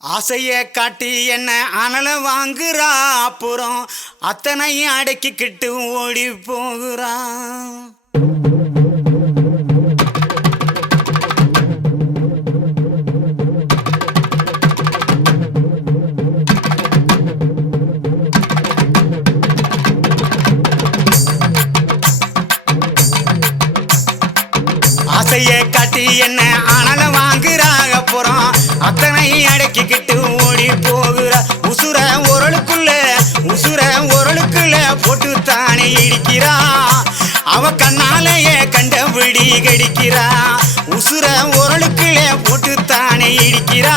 ஆசைய காட்டி என்ன அனல வாங்குறா, அப்புறம் அத்தனையும் அடக்கிக்கிட்டு ஓடி போகிறா. ஆசைய காட்டி என்ன அனல வாங்குறா, அப்புறம் அத்தனை அடக்கிக்கிட்டு ஓடி போகிறா. உசுர உரலுக்குள்ள போட்டு தானே இடிக்கிறா. அவ கண்ணாலேயே கண்டபடி கடிக்கிறா. உசுர உரலுக்குள்ள போட்டு தானே இடிக்கிறா.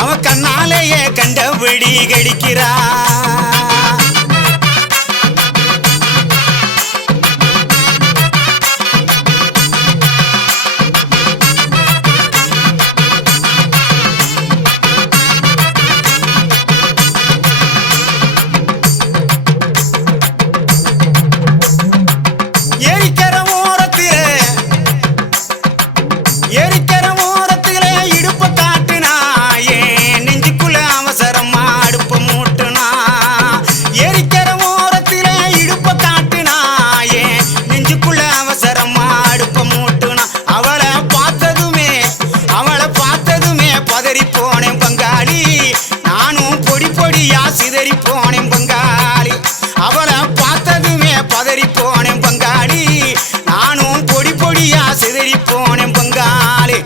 அவ கண்ணாலேயே கண்டபடி கடிக்கிறா. சிதறி போனேன் பங்காளி, அவளை பார்த்ததுமே பதறி போனேன் பங்காளி. நானும் பொடி பொடியா சிதறி போனேன் பங்காளி.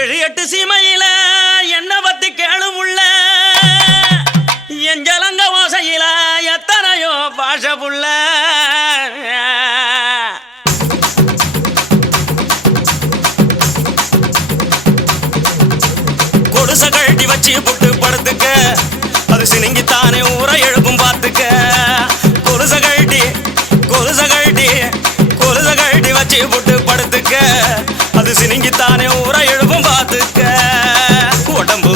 ஏழு எட்டு சீமையில என்ன பத்தி கேளும் உள்ள எஞ்சலங்க ஓசையில எத்தனையோ பாஷ புள்ள. கொடுச கழட்டி வச்சு புட்டு படுத்துக்க, அது சினிங்கித்தானே ஊரை எழுப்பும் பார்த்துக்க. கொலுச கழட்டி வச்சு புட்டு படுத்துக்க, அது சினிங்கித்தானே ஊரை எழுப்பும் பார்த்துக்க. உடம்பு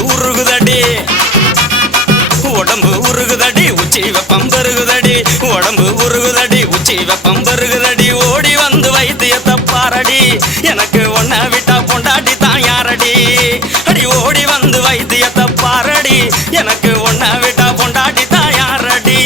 உருகுதடி உச்சி வெப்பம் பெருகுதடி. உடம்பு உருகுதடி உச்சி வெப்பம் பெருகுதடி. ஓடி வந்து வைத்தியத்தை பாரடி, எனக்கு ஒன்ன விட்டா பொண்டாட்டி தான் யாரடி. அடி ஓடி வந்து வைத்தியத்தை பாரடி, எனக்கு ஒன்ன விட்டா பொண்டாட்டி தான் யாரடி.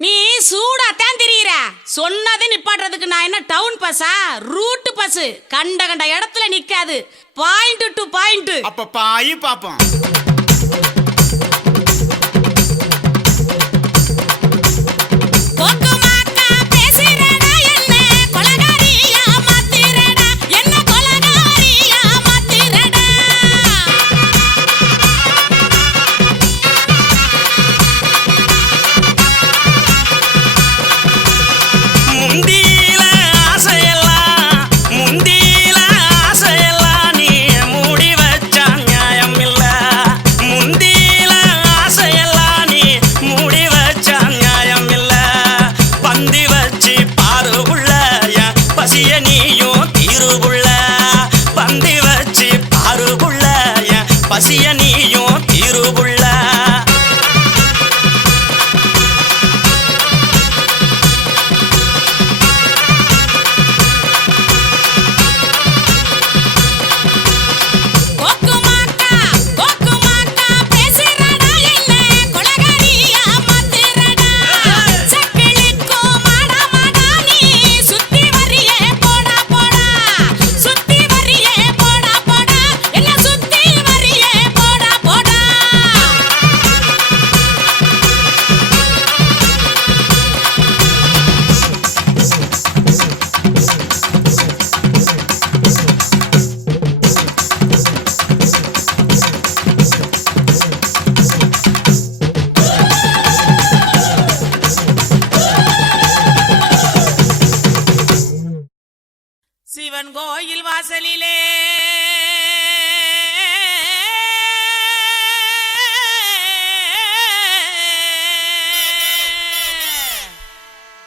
நீ சூடாத்தான் திரியிற. சொன்னது நிப்பாட்டுறதுக்கு நான் என்ன டவுன் பஸ்ஸா, ரூட் பஸ். கண்ட இடத்துல நிக்காது. Point to point. அப்ப பாயி பாப்போம்.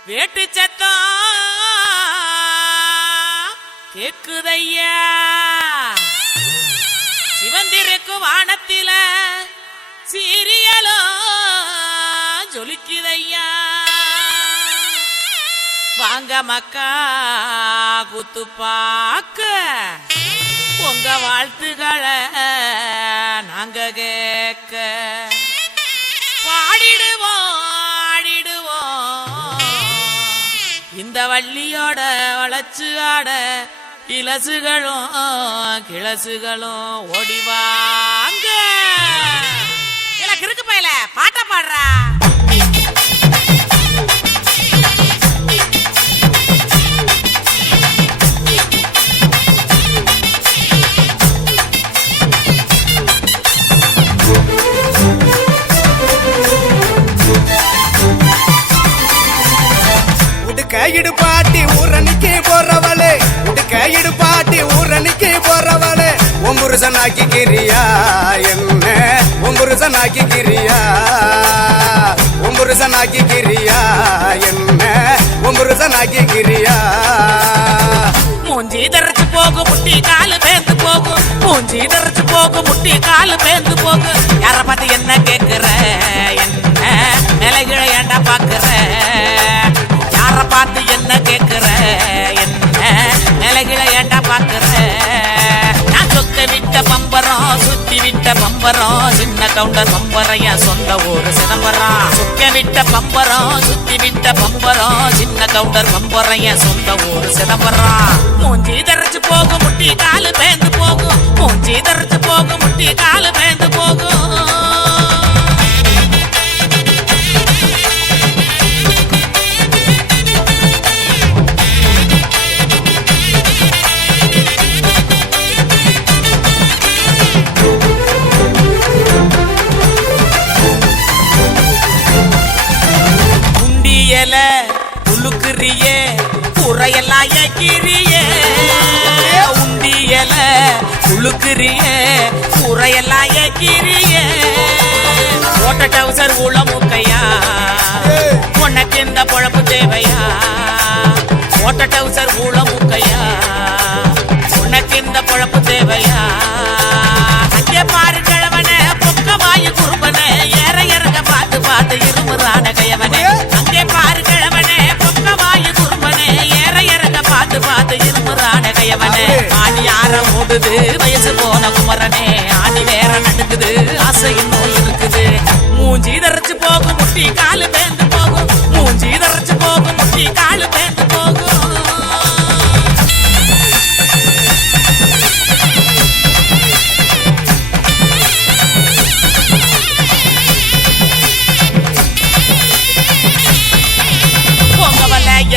வேட்டு சத்தம் கேக்குதையா சிவந்திருக்கும் வானத்தில சீரியலோ ஜொலிக்குதையா வாங்க மக்கா குத்து பாக்க உங்க வாழ்த்துக்களை நாங்க கேட்க பாடிடுவோம் ஆடிடுவோம் இந்த வள்ளியோட வளச்சு ஆட இலசுகளும் கிளசுகளும் ஓடிவாங்க கிறுக்கு பையல பாட்ட பாடுறா கையிடு பாட்டி ஊரணிக்கு போறவளே கையிடு பாட்டி ஊரணிக்கு போறவளே ஒம்புருசனாக்கி கிரியா என்ன ஒம்புருசனாக்கி கிரியா ஒம்புருசனாக்கி கிரியா என்ன ஒம்புருசனாக்கி கிரியா மூஞ்சி தரைச்சு போகும் முட்டி காலு பேந்து போகும் மூஞ்சி தரைச்சு போகும் முட்டி காலு பேந்து போகும் யார பார்த்து என்ன கேக்குற என்ன நிலைகளை ஏண்டா பாக்குற யார பார்த்து என்ன கேக்குற என்ன நிலைகளை ஏண்டா பாக்குற நான் சொக்க விட்ட பம்பரம் சுத்தி விட்ட பம்பரம் சின்ன கவுண்டர் பம்பரைய சொந்த ஊரு சிதம்பரம் சொக்க விட்ட பம்பரம் சுத்தி விட்ட பம்பரம் சின்ன கவுண்டர் பம்பரைய சொந்த ஊரு சிதம்பரம் மூஞ்சி தரைச்சு போகும் முட்டி காலு பேந்து போகும் மூஞ்சி தரைச்சு போகும் முட்டி காலு பேந்து போகும் உளுக்குறியே குறையெல்லாம் ஏக்கிறியே உண்டியல உளுக்குறியே குறையெல்லாம் ஏக்கிறியே ஓட்ட டவுசர் உள்ள முக்கையா உனக்கு இந்த பொழப்பு தேவையா ஓட்ட டவுசர் உள்ள முக்கையா உனக்கு இந்த பொழப்பு தேவையா அங்கே பாரு கிழவன பொக்க வாயு குறும்பன ஏற இறங்க பார்த்து பார்த்து இருமுறான கையவனே அங்கே பாரு கிழவனே பொக்க வாயு குறும்பனே ஏற இறங்க பார்த்து பார்த்து இருமுறான கையவனே ஆணி ஆற ஓடுது வயசு போன குமரனே ஆணி வேற நடக்குது ஆசை இன்னும் இருக்குது மூஞ்சி தரைச்சு போகும் முட்டி காலு பேந்து போகும் மூஞ்சி தரைச்சு போகும் முட்டி காலு பேந்து போகும்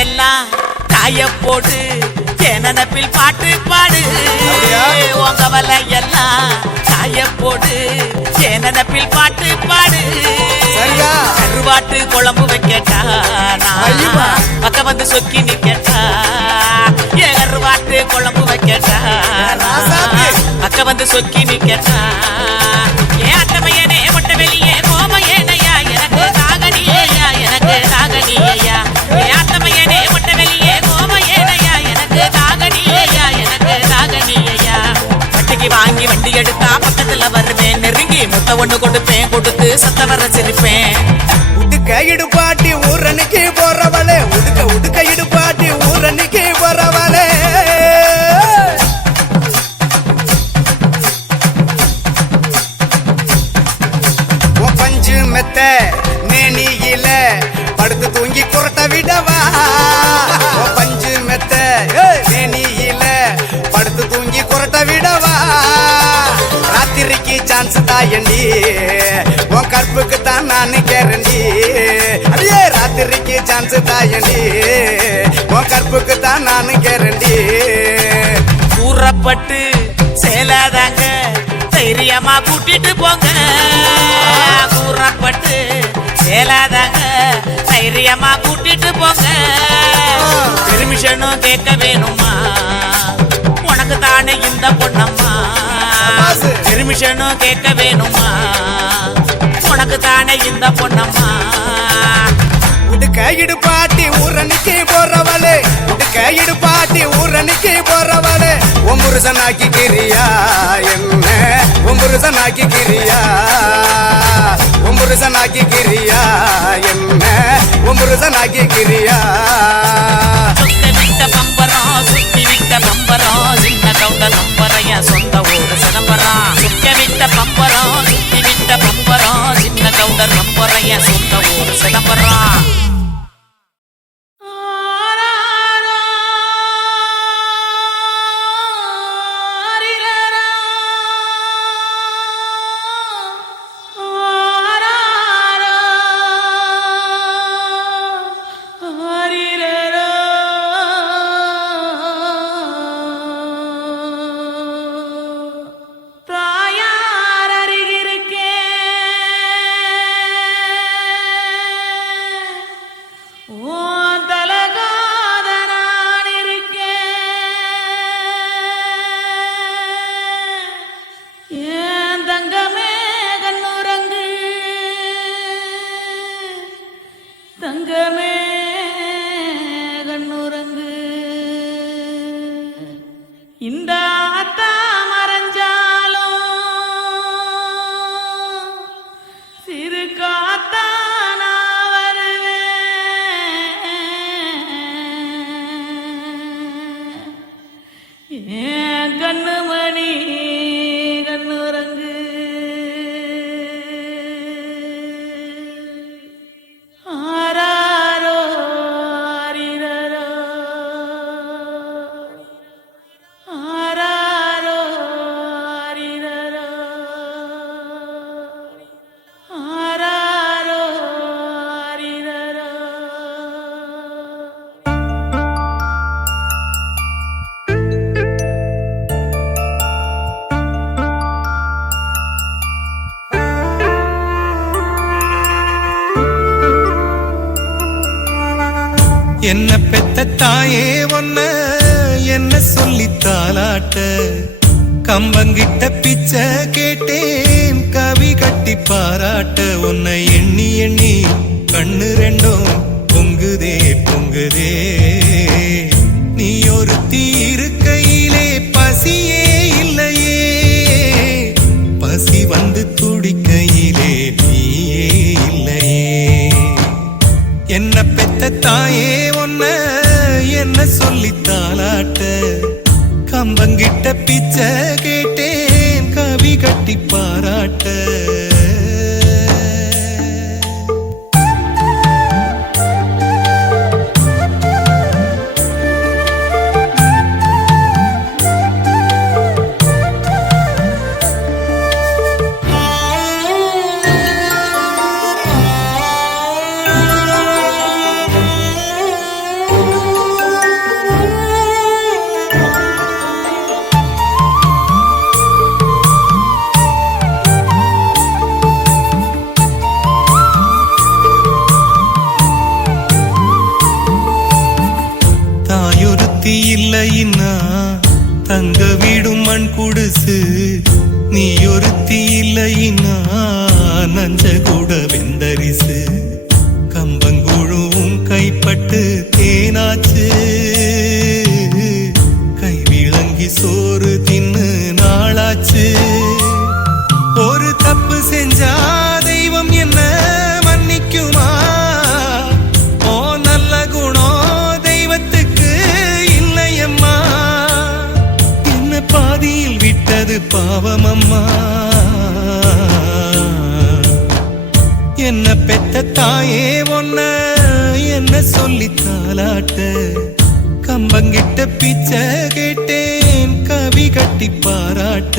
எல்லாம் காய போடு நினப்பில் பாட்டு பாடு உங்க வலை எல்லாம் காய போடு நினப்பில் பாட்டு பாடு கருவாட்டு குழம்பு வைக்கட்டா பக்க வந்து சொக்கி நிக்கட்டா ஏ கருவாட்டு குழம்பு வைக்கட்டா பக்க வந்து சொக்கி நிக்கட்டா ஏ அட்டமையனே முட்டை வெளியே கோமையனையா எனக்கு தாகனியா எனக்கு தாகனியா ஏ அட்டமையனே முட்டை வெளியே கோமையனையா எனக்கு தாகனியா எனக்கு தாகனியா வட்டிக்கு வாங்கி வண்டி எடுத்தா பக்கத்துல வருவேன் நெருங்கி முட்டை ஒண்ணு கொடுப்பேன் கொடுத்து சத்த வர சிரிப்பேன் உடுக்க இடுபாட்டி ஊரணிக்கு போறவளே உடுக்க உடுக்க இடுபாட்டி ஊரணிக்கு போறவளே பஞ்சு மெத்த மேனியில படுத்து தூங்கி குரட்ட விடவா பஞ்சு மெத்த மேனியில படுத்து தூங்கி குரட்ட விடவா ராத்திரிக்கு சான்ஸ் தாயண்டி உன் கற்புக்கு தான் நான் கேரண்டி அடியே ராத்திரிக்கு சான்ஸ் தாயண்டி உன் கற்புக்கு தான் நான் கேரண்டி கூறப்பட்டு சேலாதாங்க தைரியமா கூட்டிட்டு போங்க கூறப்பட்டு சேலாதாங்க தைரியமா கூட்டிட்டு போங்க பெர்மிஷனும் கேட்க வேணுமா உனக்கு தானே இந்த பொண்ணம்மா பெர்மிஷனும் கேட்க வேணுமா உனக்கு தானே இந்த பொண்ணம்மா உடுக்க இடுப்பாட்டி ஊரணிக்கு போறவளே உடுக்க இடுப்பாட்டி ஊரணிக்கு போறவளே ஒம்புருசனாக்கி கிரியா என்ன ஒம்புருசனாக்கி கிரியா ஒம்புருசனாக்கி கிரியா என்ன ஒம்புருசனாக்கி கிரியா சுத்தி விட்ட பம்பரம் சுத்தி விட்ட பம்பரம் சின்ன கவுண்ட நம்பரைய சொந்த ஊரு சிதம்பரம் சுத்தி விட்ட பம்பரம் சுத்தி விட்ட பம்பரம் சின்ன கவுண்ட நம்பரைய சொந்த ஊரு சிதம்பரம் தங்கமே கண்ணுறங்கு இந்த ஆத்தா மறைஞ்சாலும் சிறு காத்தா நான் வருவேன் ஏன் கண்ணுமணி கண்ணுறங்கு என்ன பெத்த தாயே ஒன்ன என்ன சொல்லி தாலாட்ட கம்பங்கிட்ட பிச்சை கேட்டேன் கவி கட்டி பாராட்ட உன்னை எண்ணி எண்ணி கண்ணு ரெண்டும் பொங்குதே பொங்குதே நீ ஒரு தீருக்கையிலே பசியே இல்லையே பசி வந்து துடிக்கையிலே நீயே இல்லையே என்ன பெத்த தாயே ஒன்ன என்ன சொல்லி தாலாட்ட கம்பங்கிட்ட பிச்சை கேட்டேன் கவி கட்டி பாராட்ட இல்லைன்னா தங்க வீடும் மண் குடிசு நீ ஒருத்தி இல்லைன்னா நஞ்ச கூட வெந்தரிசு கம்பங்குழுவும் கைப்பட்டு தேனாச்சு கை விளங்கி சோறு தின்னு நாளாச்சு ஒரு தப்பு செஞ்சா தெய்வம் என்ன மன்னிக்குமா ஓ நல்ல குணம் தெய்வத்துக்கு இல்லையம்மா என்ன பாதியில் விட்டது பாவமம்மா என்ன பெத்த தாயே ஒன்ன என்ன சொல்லி தாலாட்ட கம்பங்கிட்ட பிச்சை கேட்டேன் கவி கட்டி பாராட்ட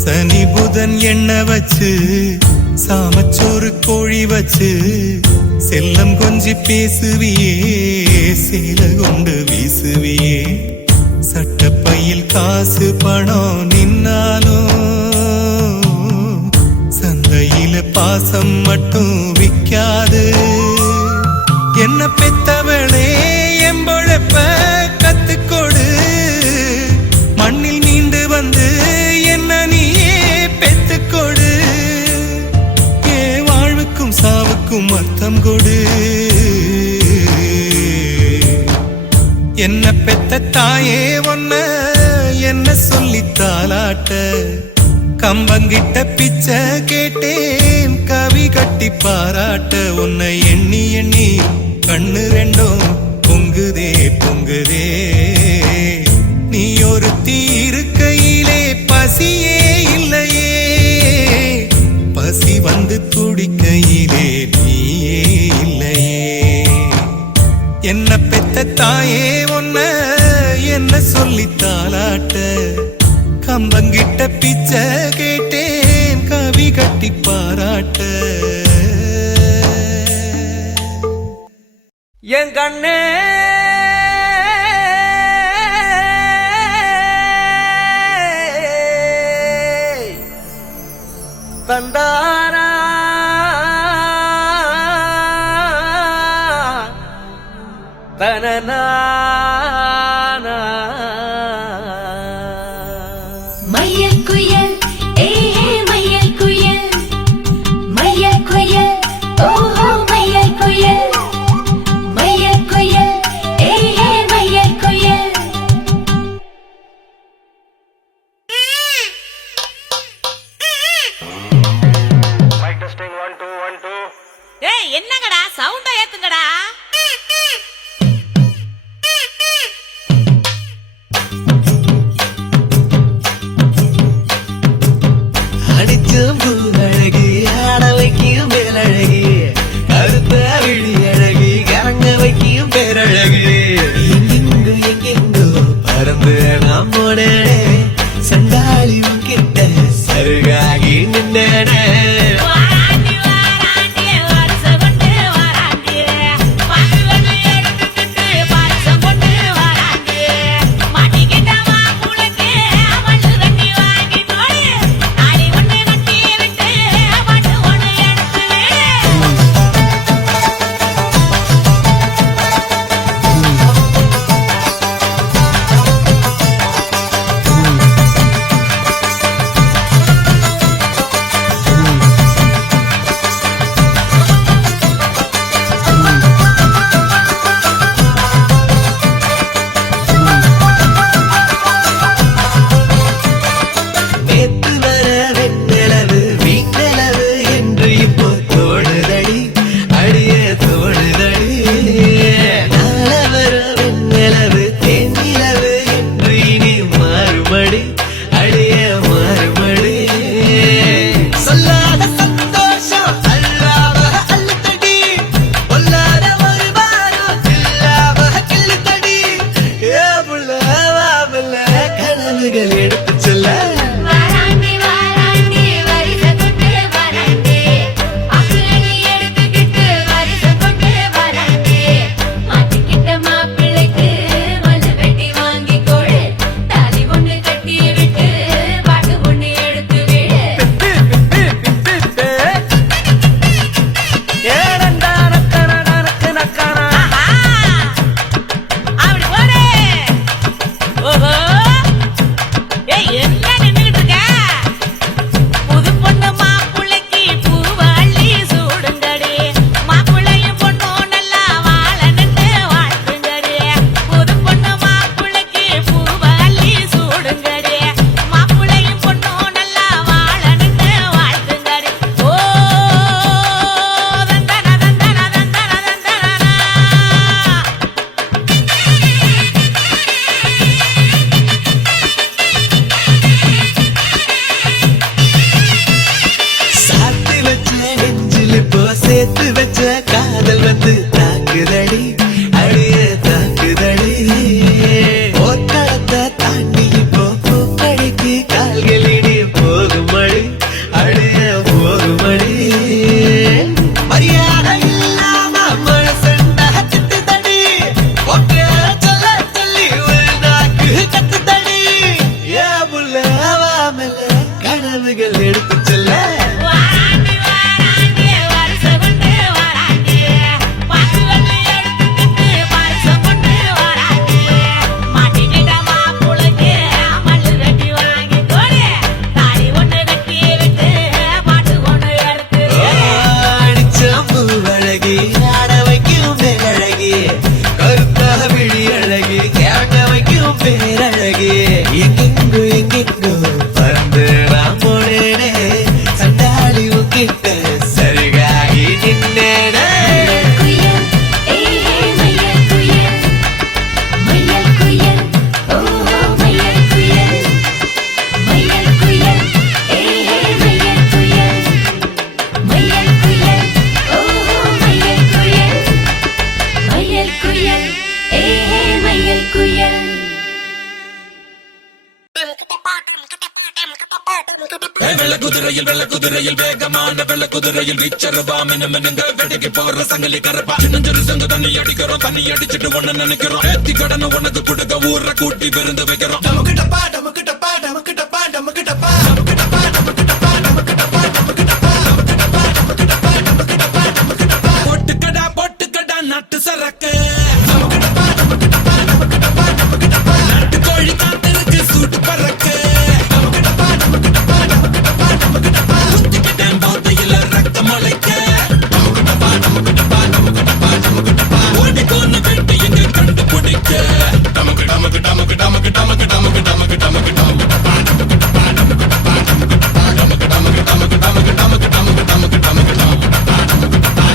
சனி புதன் எண்ணெய் வச்சு சாமச்சோறு கோழி வச்சு செல்லம் கொஞ்சி பேசுவியே, சேல கொண்டு வீசுவியே, சட்டப்பையில் காசு பணம் நின்னாலும் சந்தையில பாசம் மட்டும் விக்காது. என்ன பெத்தவளே எம்பொழப்ப கத்துக்கொடு, மண்ணில் மீண்டு வந்து என்ன நீயே பெத்துக்கொடு, ஏ வாழ்வுக்கும் சாவுக்கும் அர்த்தம் கொடு. என்ன பெத்த தாயே ஒன்ன என்ன சொல்லி தாலாட்ட, கம்பங்கிட்ட பிச்சை கேட்டேன் கவி கட்டி பாராட்ட. உன்னை எண்ணி எண்ணி கண்ணு ரெண்டும் பொங்குதே பொங்குதே, நீ ஒரு தீருக்கையிலே பசியே இல்லையே, பசி வந்து துடிக்கையிலே நீயே இல்லையே. என்ன பெத்த தாயே ஒன்ன என்ன சொல்லி தாலாட்ட, கம்பங்கிட்ட பிச்சை கேட்டேன் கவி கட்டி பாராட்ட. என் கண்ணே தந்தாரா தனனா மையல் குயில் ஏஹே மையல் குயில், மையல் குயில் ஓஹோ மையல் குயில், மையல் குயில் ஏஹே மையல் குயில். ஏய் என்னங்கடா சவுண்ட ஏத்துங்கடா. அடிச்சும் பூதழகி ஆட வைக்கும் பேரழகி, கருத்த விழி அழகி கரங்க வைக்கும் பேரழகி. எங்கெங்கு எங்கெங்கோ பறந்து நாம் போனேனே, சண்டாளி கிட்ட சருகாகி நின்னேனே. வாராண்டி வாராண்டி வருஷம் கொண்டு வாராண்டி, பருவனை எடுத்துக்கிட்டு பரிசம் கொண்டு வாராண்டி, மாட்டிக்கிட்ட மாப்புளுக்கு மண்ணு தண்ணி வாங்கி போடு, நாளை ஒண்ணு கட்டி விட்டு பாட்டு ஒண்ணு எடுத்து விடு. நேத்து வர வெண்ணிலவு வீண்ணிலவு என்று இப்போ தோணுதடி, அடிய தோணுதடி. நாள வர வெண்ணிலவு தேனிலவு என்று இனி மாறுபடி, அடிய மாறுபடி. சொல்லாத சந்தோஷம் அல்லாம அள்ளுத்தடி, பொல்லாத ஒரு வாரம் இல்லாம கிள்ளுத்தடி. ஏ புள்ள வா புள்ள கனவுகள் எடுத்து சொல்ல. வாராண்டி வாராண்டி வருஷம் கொண்டு வாராண்டி, அக்குலனி எடுத்துக்கிட்டு வருஷம் கொண்டு வாராண்டி, மாட்டிக்கிட்ட மாப்பிள்ளைக்கு மல்லு வெட்டி வாங்கி கொடு, தாலி ஒண்ணு கட்டி விட்டு பாட்டு ஒண்ணு எடுத்து விடு. ஆஹா அப்படி போடு. ஓஹோ ஏய் என்ன நின்னுகிட்டு இருக்க, புது பொண்ணு மாப்புள்ளைக்கு பூவள்ளி சூடுங்கடி, மாப்புள்ளையும் பொண்ணும் நல்லா வாழணுன்னு வாழ்த்துங்கடி, புது பொண்ணு மாப்புள்ளைக்கு பூவள்ளி சூடுங்கடி, மாப்புள்ளையும் பொண்ணும் நல்லா வாழணுன்னு வாழ்த்துங்கடி. ஓ தந்தன தந்தன தந்தன தந்தனா. சாத்தி வச்ச நெஞ்சில் இப்போ சேர்த்து வச்ச காதல் வந்து தாக்குதடி, அடிய தாக்குதடி. போர்க்களத்தை தாண்டி இப்போ பூக்கடைக்கு கால்களிடி போகுமடி, அடிய போகுமடி. மரியாதை இல்லாம குதிரையில் வெள்ள குதிரையில் வேகமான வெள்ள குதிரையில் வீச்சரவா மினுங்க வெடிக்கு போற சங்கலி கரப்பா சின்னஞ்சிறு சங்க தண்ணி அடிக்கிறோம் தண்ணி அடிச்சிட்டு ஒண்ணு நினைக்கிறோம் ஏத்தி கடனை உனக்கு கொடுக்க ஊரை கூட்டி விருந்து வைக்கிறோம் டமக்கிட்டப்பா டமக்கிட்டப்பா டமக்கிட்டப்பா டமக்கிட்டப்பா டமக்கிட்டப்பா டமக்கிட்டப்பா டமக்கிட்டப்பா டமக்கிட்டப்பா டமக்கிட்டப்பா டமக்கிட்டப்பா டமக்கிட்டப்பா பொட்டுக்கடா நட்டு சரக்கு டமக்கிட்டப்பா டமக்கிட்டப்பா டமக்கிட்டப்பா டமக்கிட்டப்பா நாட்டு கோழி காத்திருக்கு சூட்டு பறக்கு டமக்கிட்டப்பா டமக்கிட்டப்பா டமக்கிட்டப்பா டமக்கிட்டப்பா குத்திக்கிட்டேன் போதையில ரத்த முளைக்க டமக்கிட்டப்பா டமக்கிட்டப்பா டமக்கிட்டப்பா டமக்கிட்டப்பா ஓடி கொண்டு வெட்டி எங்க கண்டுபிடிக்க டமக்கு டமக்கு டமக்கு டமக்கு டமக்கு டமக்கு டமக்கு டமக்கு டமக்கிட்டப்பா டமக்கிட்டப்பா டமக்கிட்டப்பா டமக்கிட்டப்பா டமக்கு டமக்கு டமக்கு டமக்கு டமக்கு டமக்கு டமக்கு டமக்கு டமக்கிட்டப்பா டமக்கிட்டப்பா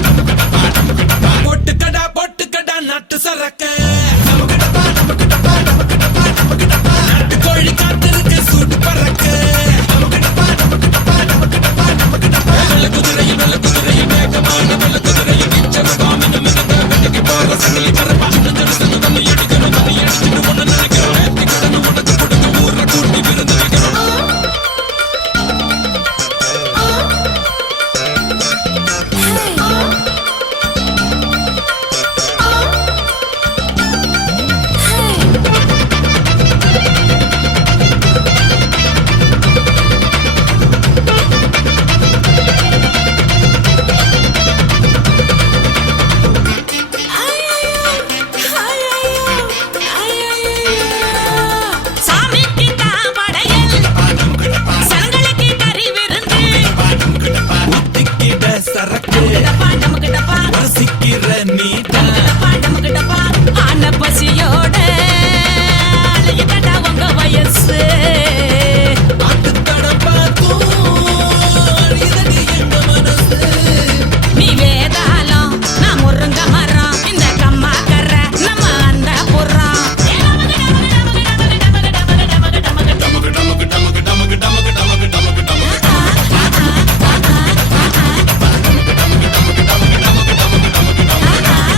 டமக்கிட்டப்பா டமக்கிட்டப்பா பொட்டுக்கடா நட்டு சரக்கு டமக்கிட்டப்பா டமக்கிட்டப்பா டமக்கிட்டப்பா டமக்கிட்டப்பா நாட்டு கோழி காத்திருக்கு சூட்டு பறக்கு டமக்கிட்டப்பா டமக்கிட்டப்பா டமக்கிட்டப்பா டமக்கிட்டப்பா வெள்ள குதிரையில் வேகமான வெள்ள குதிரையில் வீச்சரவா மினுங்க வெடிக்கு போற சங்கலி கரப்பா சின்னஞ்சிறு சங்க தண்ணி அடிக்கிறோம் தண்ணி அடிச்சிட்டு ஒண்ணு நினைக்கிறோம் ஏத்தி கடனை உனக்கு கொடுக்க ஊரை கூட்டி விருந்து வைக்கிறோம் சாமிக்கு தான் படையல் சங்கலுக்கு கறி விருந்து ஊத்திக்கிட சரக்கு டப்பா டமக்கு டப்பா ரசிக்கிற நீட டப்பா டமக்கு டப்பா ஆன பசியோட அலையுதடா உங்க வயசு ஆட்டுத்தடப்பா தூரிதடி எங்க மனசு நீ வேதாளம் நான் முருங்க மரம் இந்த கம்மா கர நம்ம அந்த புறம் டமக்கு டமக்கு டமக்கு டமக்கு டமக்கு டமக்கு டமக்கு டமக்கு டமக்கு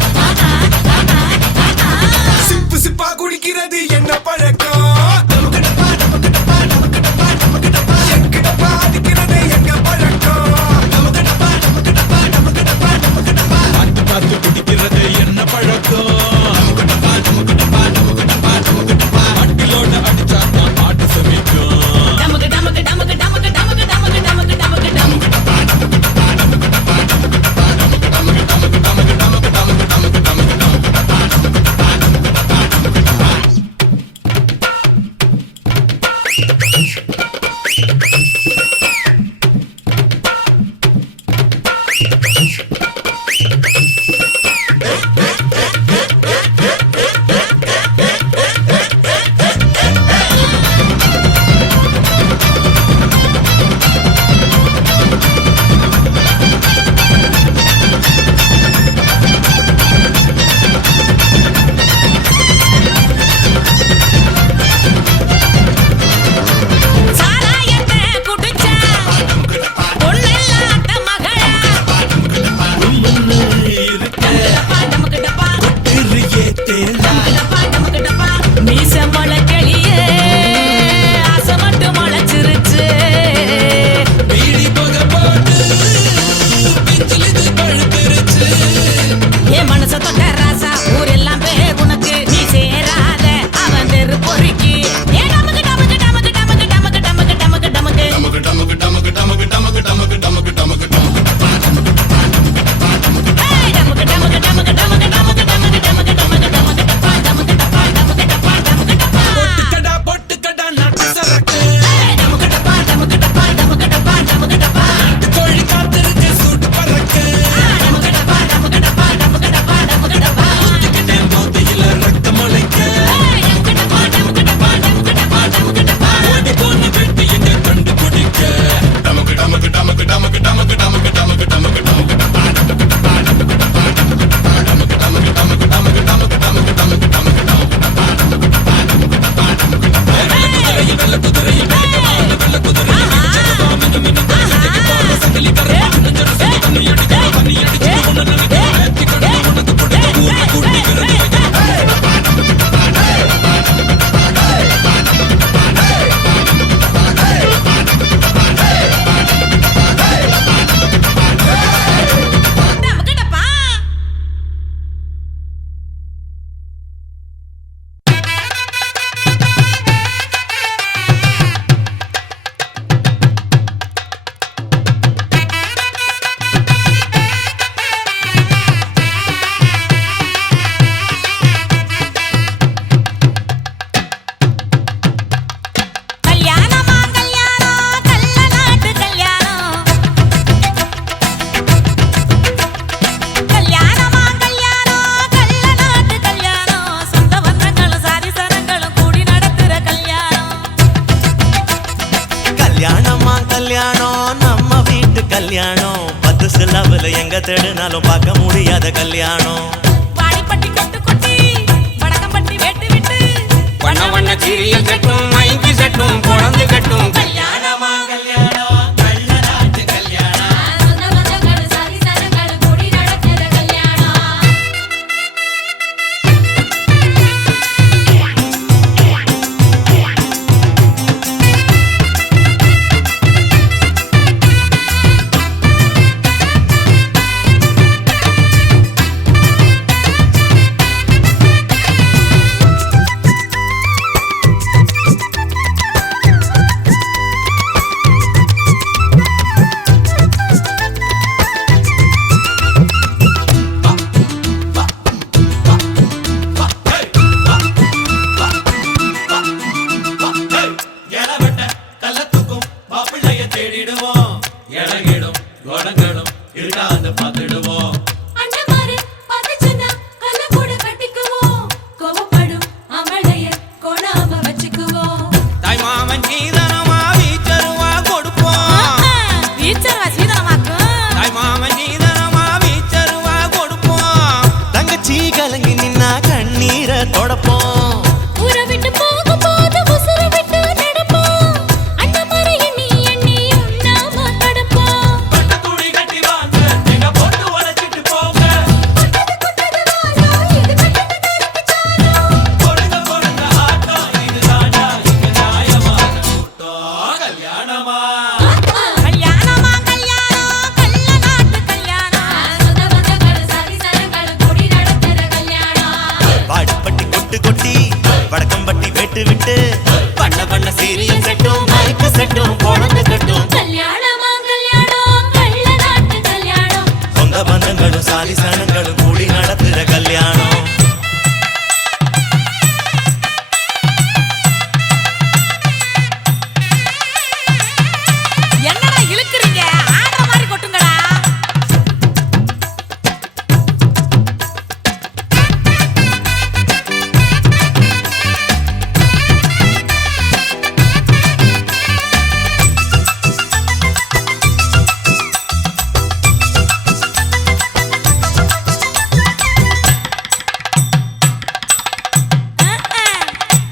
எங்க தேடினாலும் பார்க்க முடியாத கல்யாணம். வாடிப்பட்டி கொட்டு கொட்டி வடக்கம்பட்டி வெட்டு விட்டு வண்ண வண்ண சீரியல் கட்டும் மைக்கு சட்டும் குழந்தை கட்டும் கல்யாணமா கல்யாணம் கள்ள நாட்டு கல்யாணம். சொந்த பந்தங்கள் சாதி சனங்கள் கூடி நடக்கிற கல்யாணம். எழவெட்ட கள்ளத்துக்கும் மாப்பிள்ளைய தேடிடுவோம். இளகிடும் கோடங்களும் இருக்காது பார்த்துடுவோம். அண்டமாரு பதச்சனா கல்ல கூட கட்டிக்குவோம். கோவப்படும் அமளைய கொடாம வச்சுக்குவோம். தாய் மாமன் சீதனமா வீச்சருவா கொடுப்போம். வீச்சர்வா சீதனமாக்கும் தாய் மாமன் சீதனமா வீச்சருவா கொடுப்போம். தங்கச்சி கலங்கி நின்னா கண்ணீரை தொடப்போம். ஊரை விட்டு போகும்போது உசுரை விட்டு நடப்போம். அண்டமாரு எண்ணி எண்ணி உண்ணாம கடப்போம். பட்டு துணி கட்டி வாங்க எங்க போட்டு உழைச்சிட்டு போங்க. பொறுங்க பொறுங்க ஆட்டம் இதுதானா இங்க நியாயமான கூட்டம். கல்யாணமா கல்யாணமா கல்யாணம் கள்ள நாட்டு கல்யாணம். சொந்த பந்தங்கள் சாதி சனங்கள் கூடி நடக்கிற கல்யாணம். வாடிப்பட்டி கொட்டு கொட்டி வடக்கம்பட்டி வெட்டு விட்டு பண்ண பண்ண சீரியல் செட்டும் மைக்கு செட்டும் குழந்தை கட்டும் கல்யாணமா கல்யாணம் கள்ள நாட்டு கல்யாணம். சொந்த பந்தங்களும் சாதி சனங்களும் கூடி நடத்துற கல்யாணம். என்னடா இழுக்குறீங்க ஆடுற மாதிரி கொட்டுங்கடா.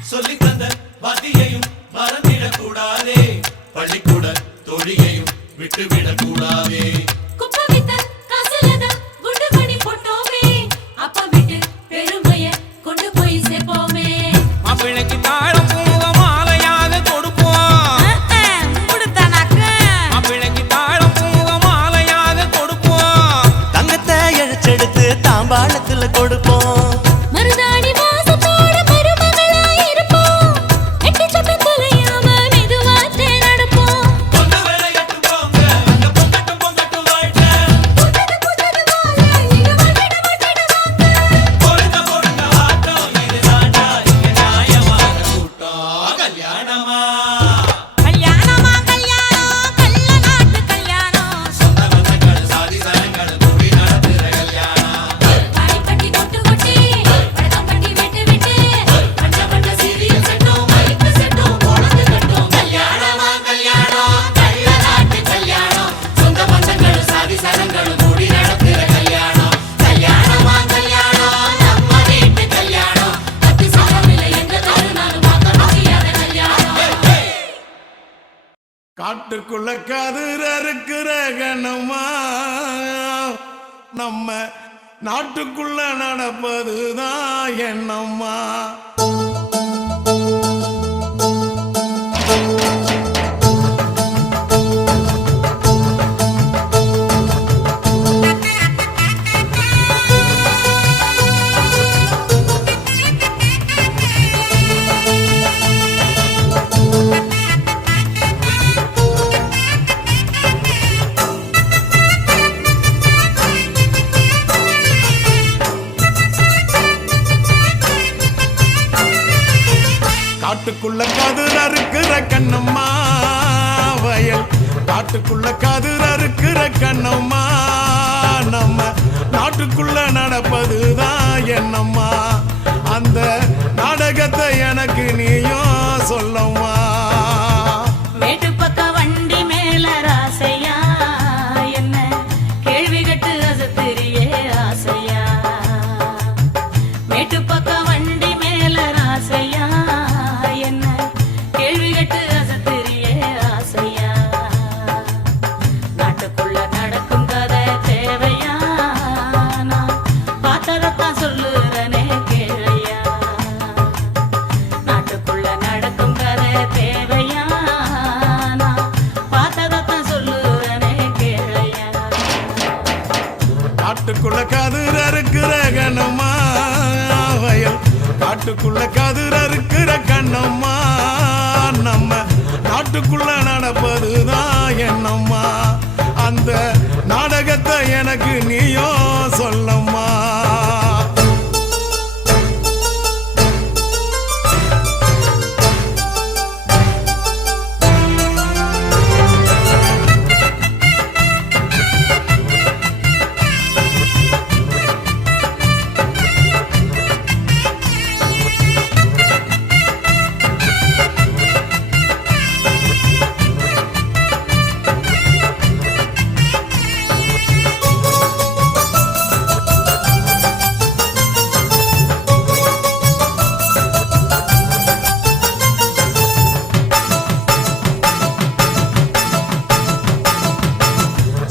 சொல்லித் தந்த வாத்தியையும் மறந்திடக் கூடாதே. பள்ளிக்கூட தோழியையும் விட்டுவிடக் கூடாதே. குப்பை வித்த காசுலதான் குண்டு மணி போட்டோமே. அப்பா விட்டு பெருமைய கொண்டு போய் சேர்ப்போமே. மாப்பிள்ளைக்கு தாழம் பூவ மாலையாக கொடுப்போம். கொடுத்தானாக்கு மாப்பிள்ளைக்கு தாழம் பூவ மாலையாக கொடுப்போம். தங்கத்தை இழைச்செடுத்து தாம்பாளத்துல கொடுப்போம். மருதாணி வாசத்தோட மருமகளா இருப்போம். எட்டு சத்தம் தொலையாம மெதுவாத்தே நடப்போம். பொண்ணு வேலையட்டு போங்க அங்க பொங்கட்டும் பொங்கட்டும் வாழ்க்கை. பொறுங்க பொறுங்க ஆட்டம் இதுதானா இங்க நியாயமான கூட்டம். கல்யாணமா கல்யாணமா கல்யாணம் கள்ள நாட்டு கல்யாணம். சொந்த பந்தங்கள் சாதி சனங்கள் கூடி நடத்துற கல்யாணம். வாடிப்பட்டி கொட்டு கொட்டி வடக்கம்பட்டி வெட்டு விட்டு பண்ண பண்ண சீரியல் செட்டும் மைக்கு செட்டும் குழந்தை கட்டும். கல்யாணமா கல்யாணம் கள்ள நாட்டு கல்யாணம். சொந்த பந்தங்கள் சாதி சனங்கள் கூடி நடத்துற கல்யாணம். கல்யாணமா கல்யாணம் நம்ம வீட்டு கல்யாணம். பத்து சாமியில எங்க தருணாலும் பார்க்க முடியாத கல்யாணம். காட்டுக்குள்ள கதிர இருக்கிற கணமா நம்ம நாட்டுக்குள்ள நடப்பதுதான் என்னம்மா. காட்டுக்குள்ள கதிர இருக்கிற கண்ணம்மா வயல். காட்டுக்குள்ள கதிர இருக்கிற கண்ணம்மா நம்ம நாட்டுக்குள்ள நடப்பதுதான் என்னம்மா. அந்த நாடகத்தை எனக்கு நீயும் சொல்லம்மா. வேட்டு பக்க வண்டி மேல ராசையா என்ன கேள்வி கட்டு கதிர் அறுக்கிற கண்ணம்மா வயல் காட்டுக்குள்ள கதிர் அறுக்கிற கண்ணம்மா நம்ம நாட்டுக்குள்ள நடப்பதுதான் என்னம்மா அந்த நாடகத்தை எனக்கு நீயோ சொல்லம்மா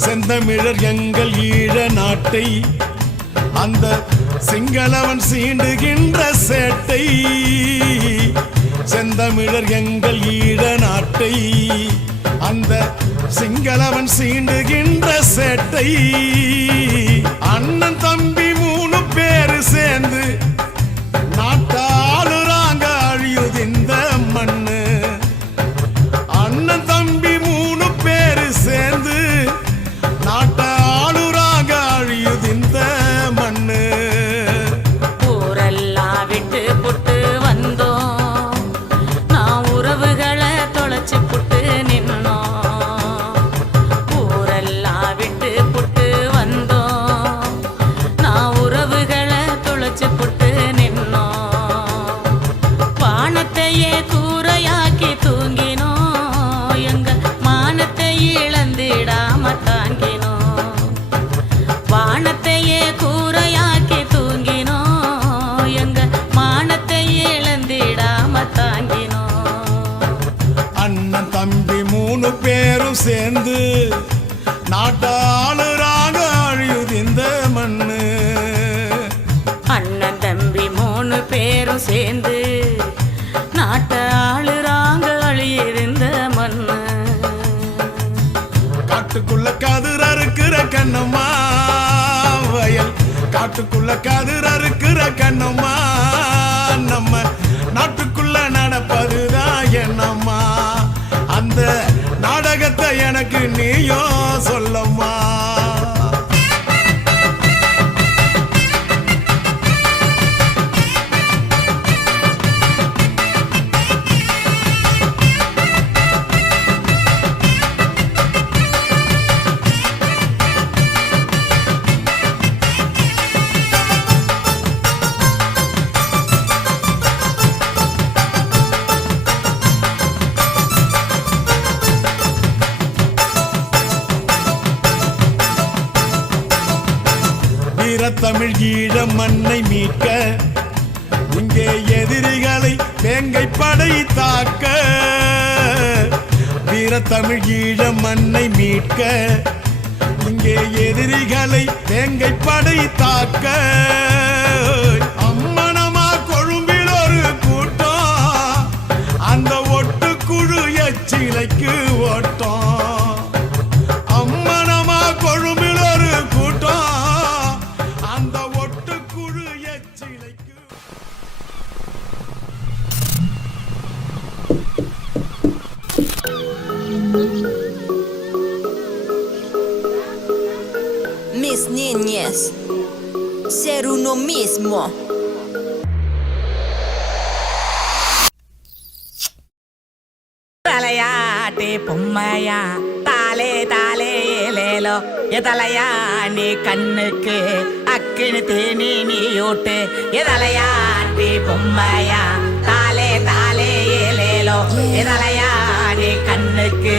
செந்தமிழர் எங்கள் ஈழ நாட்டை அந்த சிங்களவன் சீண்டுகின்ற சேட்டை செந்தமிழர் எங்கள் ஈழ நாட்டை அந்த சிங்களவன் சீண்டுகின்ற சேட்டை அண்ணன் தம்பி 3 பேரு சேர்ந்து நாட்டாளுறாங்க அழியுது இந்த மண்ணு அண்ணன் தம்பி 3 பேரு சேர்ந்து நாட்டாளுறாக அழியுது இந்த மண்ணு ஊரெல்லாம் விட்டு புட்டு வந்தோம் நான் உறவுகளை தொலைச்சு புட்டு நின்னோம் ஊரெல்லாம் விட்டு புட்டு வந்தோம் நான் உறவுகளை தொலைச்சு புட்டு நின்னோம் வானத்தையே கூரையாக்கி தூங்கினோம் எங்க மானத்தை இழந்திடாம தாங்கினோம் வானத்தையே கூரையாக்கி தூங்கினோம் எங்க மானத்தை இழந்திடாம தாங்கினோம் அண்ணன் தம்பி 3 பேரும் சேர்ந்து நாட்டாளுறாக அழியுது இந்த மண்ணு அண்ணன் தம்பி 3 பேரும் சேர்ந்து நாட்டை ஆளுறாங்க அழியிருந்த மண்ணு காட்டுக்குள்ள கதிர் அறுக்கிற கண்ணம்மா வயல் காட்டுக்குள்ள கதிர் அறுக்கிற கண்ணம்மா நம்ம நாட்டுக்குள்ள நடப்பதுதான் என்னம்மா அந்த நாடகத்தை எனக்கு நீயோ சொல்லம்மா தமிழ் ஈழ மண்ணை மீட்க இங்கே எதிரிகளை வேங்கை படை தாக்க வீர தமிழ் ஈழ மண்ணை மீட்க இங்கே எதிரிகளை வேங்கை படை தாக்க அம்மனமா கொழும்பில் ஒரு கூட்டம் அந்த ஒட்டுக்குழு எச்சிலைக்கு ஓட்டம் அம்மனமா கொழும்பில் ஒரு கூட்டம் அந்த ஒட்டுக்குழு எச்சிலைக்கு Mis niñas, ser uno mismo. தலையாட்டி பொம்மையா தாலே தாலே ஏலேலோ எதலையா நீ கண்ணுக்கு அக்கினு தேனி நீ ஓட்டு எதலையாட்டி பொம்மையா தாலே தாலே ஏலேலோ எதலையா நீ கண்ணுக்கு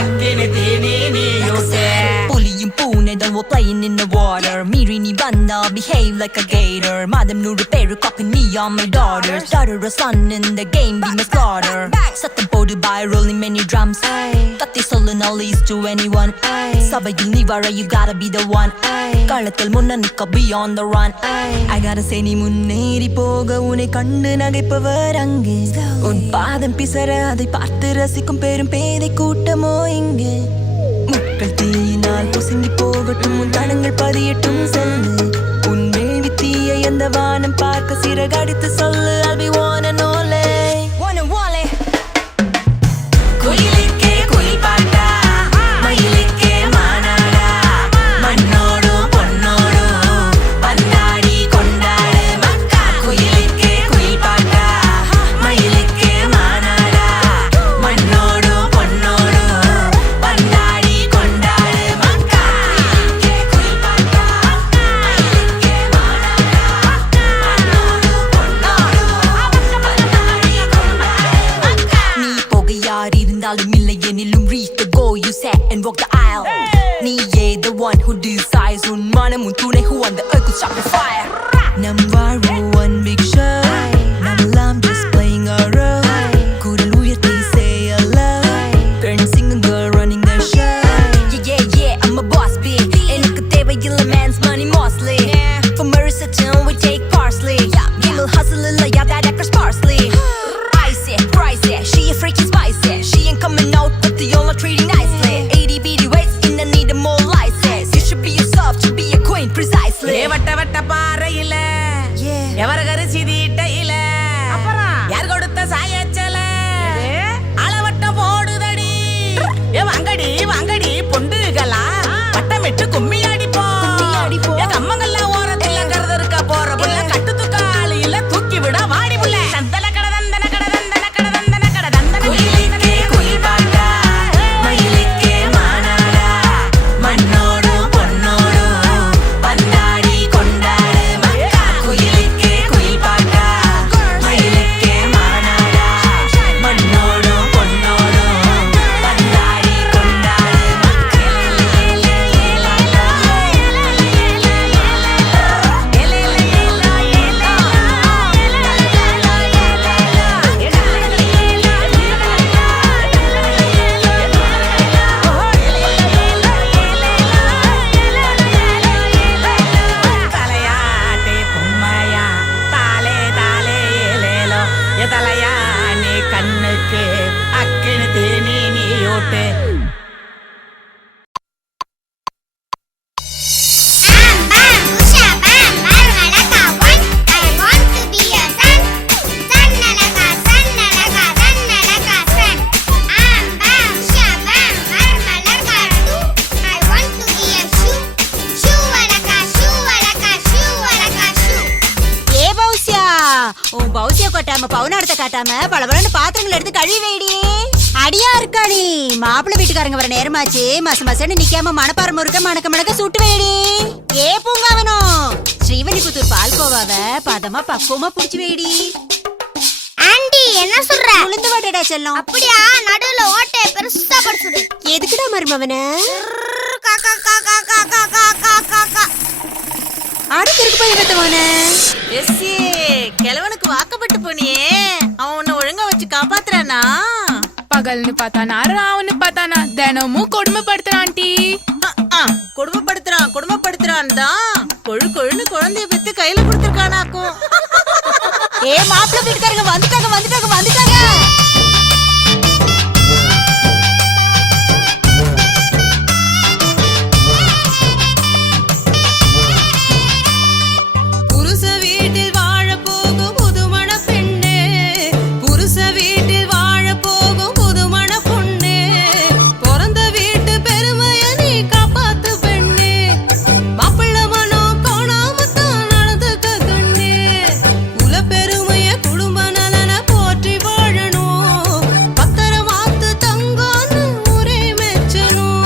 அக்கினு தேனி நீ ஓட்டு Bullying pune that we're playing in the water Mirini banna behave like a gator Madam Nuru Peru copy me on my daughter Started a son in the game be my slaughter Set them போடு by rolling many drums கத்தி சொல்லு no least to anyone சபையில் நீ வர you gotta be the one களத்தில் முன்ன நிக்க be on the run I gotta say நீ முன்னேறி போக உன்னை கண்டு நகைப்பவர் அங்கே உன் பாதம் பிசற அதை பார்த்து ரசிக்கும் பெரும் பேதை கூட்டமோ இங்கே முட்கள் தீயினால் பொசுங்கி போகட்டும் உன் தடங்கள் பதியட்டும் செல்லு உன் பார்க்க சிறகடித்து சொல்லு I'll be one and only குயிலுக்கே குயில் பாட்டா மயிலுக்கே மானாடா மண்ணோடும் பொன்னோடும் பந்தாடி கொண்டாடு மக்கா குயிலுக்கே குயில் பாட்டா மயிலுக்கே மானாடா மண்ணோடும் பொன்னோடும் பந்தாடி கொண்டாடு மக்கா குயிலுக்கே குயில் பாட்டா மயிலுக்கே மானாடா மண்ணோடும் பொன்னோடும் பந்தாடி கொண்டாடு மக்கா நீ போக யார் இருந்தாலும் இல்லை எனிலும் reach the goal you set and walk the aisle நீயே the one who decides உன் மனம் உன் துணை who on the earth could stop the fire நம் வாழ்வு one big show நம்மெல்லாம் just playing a role குரல் உயர்த்தி say hello turn singing girl running the show yeah I'm a boss bitch எனக்கு தேவையில்லை man's money mostly for Marissa Town we take parsley Gimel hustle இல்ல yeah that actors parsley Pricey, she a freaky spicy. She ain't coming out, but the all are treating nicely. 80 bitty waist, in the need of more license. You should be yourself to be a queen, precisely. வட்ட வட்ட பாறையில எவர் கரிசி தீட்டையில யார் கொடுத்த சாயச்சல அளவட்ட போடுதடி வாங்கடி வாங்கடி பொண்டுகளா வட்டமிட்டு கும்மி அடிப்போம் கம்மங்கல்ல ஓரத்துல கருது இருக்க போற புள்ள கட்டு தூக்காளி இல்ல தூக்கி விட வாடி புள்ள தந்தன கட தந்தன கட தந்தன கட தந்தன கட தந்தன குயிலுக்கே குயில் பாட்டா மயிலுக்கே மானாடா மண்ணோடும் பொன்னோடும் பந்தாடி கொண்டாடு மக்கா குயிலுக்கே குயில் பாட்டா மயிலுக்கே மானாடா மண்ணோடும் பொன்னோடும் பந்தாடி கொண்டாடு மக்கா தலையாட்டே பொம்மையா தாலே தாலே ஏலேலோ எதலையா நீ கண்ணுக்கு அக்கினு தேனி நீ ஓட்டு உன் பௌசிய கொட்டாம பவுனாடத்தை காட்டாம பளபளன்னு பாத்திரங்கள் எடுத்து கழுவி வைடி அடியா இருக்கா நீ மாப்பிள்ளை வீட்டுக்காரங்க வர நேரமாச்சு மச மசன்னு நிக்காம மணப்பாறை முறுக்க மணக்க மணக்க சுட்டு வைடி ஏ பூங்காவனும் ஸ்ரீவல்லிபுத்தூர் பால்கோவாவ பதமா பக்குவமா புடிச்சு வைடி ஆண்டி என்ன சொல்ற உளுந்து வாட்டடா செல்லம் அப்படியா நடுவுல ஓட்டை பெருசா படுத்துடு எதுக்குடா மருமவன காக்கா காக்கா காக்கா காக்கா காக்கா அடுத்து இருக்கு போய் எடுத்தவன எஸ்ஸே கிழவனுக்கு வாக்கப்பட்டு போனியே அவன் உன்னை ஒழுங்கா வச்சு காப்பாத்துறானா பகல்னு பார்த்தானா ராவுன்னு பார்த்தானா தினமும் கொடுமைப்படுத்துறான் ஆண்டி கொடுமைப்படுத்துறான் தான் கொழு கொழுன்னு குழந்தைய பெத்து கையில கொடுத்துருக்கானாக்கும் ஏ மாப்பிள்ளை வீட்டுக்காரங்க வந்துட்டாங்க புருஷ வீட்டில் வாழ போகும் புதுமண பெண்ணே புருஷ வீட்டில் வாழ போகும் புதுமண பொண்ணே பிறந்த வீட்டு பெருமைய நீ காப்பாத்து பெண்ணே மாப்பிள்ள மனம் காணாமத்தான் நடந்துக்க கண்ணே குல பெருமைய குடும்ப நலன போற்றி வாழணும் பத்திரமாத்து தங்கன்னு ஊரே மெச்சணும்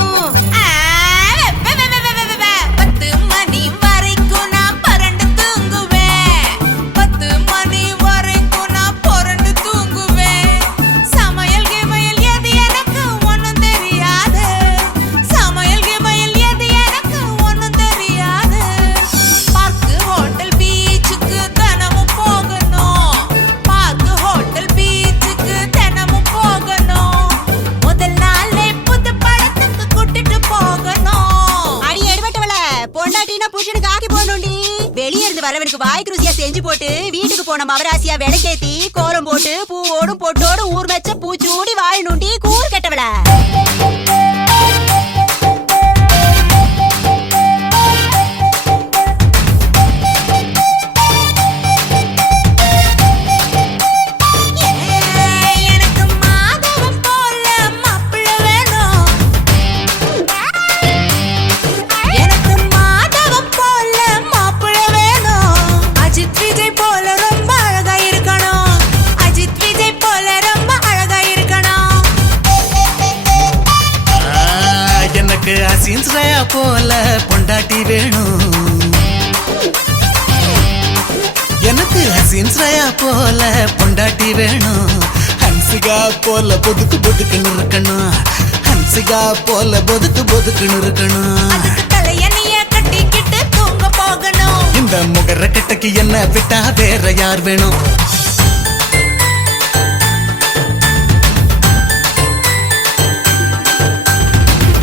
10 மணி வரைக்கும் நான் பரண்டு தூங்குவேன் 10 மணி வரைக்கும் நான் புரண்டு தூங்குவேன் சமையல் கிமையல் எது எனக்கு ஒண்ணும் தெரியாது சமையல் கிமையல் எது எனக்கு ஒண்ணும் தெரியாது பார்க்கு ஹோட்டல் பீச்சுக்கு தினமும் போகணும் பார்க்கு ஹோட்டல் பீச்சுக்கு தினமும் போகணும் முதல் நாளே புது படத்துக்கு கூட்டிட்டு போகணும் அடி எடுபட்டவள பொண்டாட்டினா புருஷனுக்கு ஆக்கி போடணும்டி வெளியே இருந்து வரவனுக்கு வாய்க்கு ருசியா செஞ்சு போட்டு வீட்டுக்கு போன மவராசியா விளக்கேத்தி கோலம் போட்டு பூவோடும் பொட்டோடும் ஊர் வச்ச பூச்சூடி வாழணும்டி கூறு கெட்டவள போல பொண்டாட்டி வேணும், எனக்கு ஹசீன் ஸ்ரயா போல பொண்டாட்டி வேணும். ஹன்சிகா போல பொதுக்கு பொதுக்குன்னு இருக்கணும், ஹன்சிகா போல பொதுக்கு பொதுக்குன்னு இருக்கணும். தலையணிய கட்டிக்கிட்டு தூங்க போகணும். இந்த முகர கிட்டக்கு என்ன விட்டா வேற யார் வேணும்?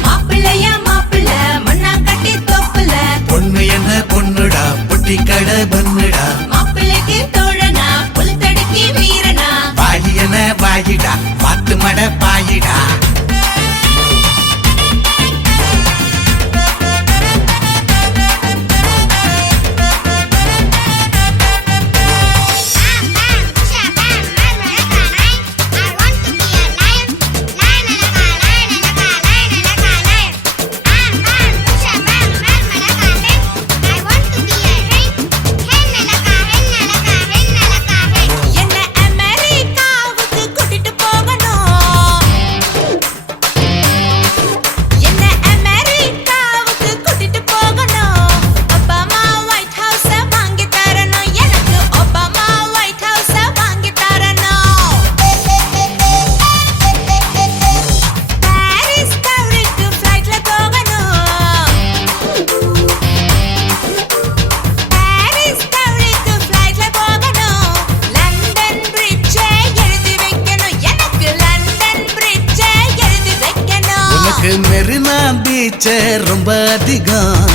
மாப்பிள்ளைய மாப்பிள்ள மண்ணா கட்டி தோப்புல, பொண்ணு என்ன பொண்ணுடா பொட்டி கடை பண்ணுடா, மாப்பிள்ளைக்கு தோழனா புல் தடுக்கி வீரனா, வாயி என்ன வாயிடா பாத்து மட பாயிடா. என்ன அமெரிக்காவுக்கு கூட்டிட்டு போகணும், என்ன அமெரிக்காவுக்கு கூட்டிட்டு போகணும். ஒபாமா ஒயிட் ஹவுஸ வாங்கி தரணும், எனக்கு ஒபாமா ஒயிட் ஹவுஸ வாங்கி தரணும். பாரிஸ் டவருக்கு ஃப்ளைட்ல போகணும், பாரிஸ் டவருக்கு ஃப்ளைட்ல போகணும். லண்டன் பிரிட்ஜை எழுதி வைக்கணும், எனக்கு லண்டன் பிரிட்ஜை எழுதி வைக்கணும். உனக்கு மெரினா பீச் ரொம்ப அதிகம்,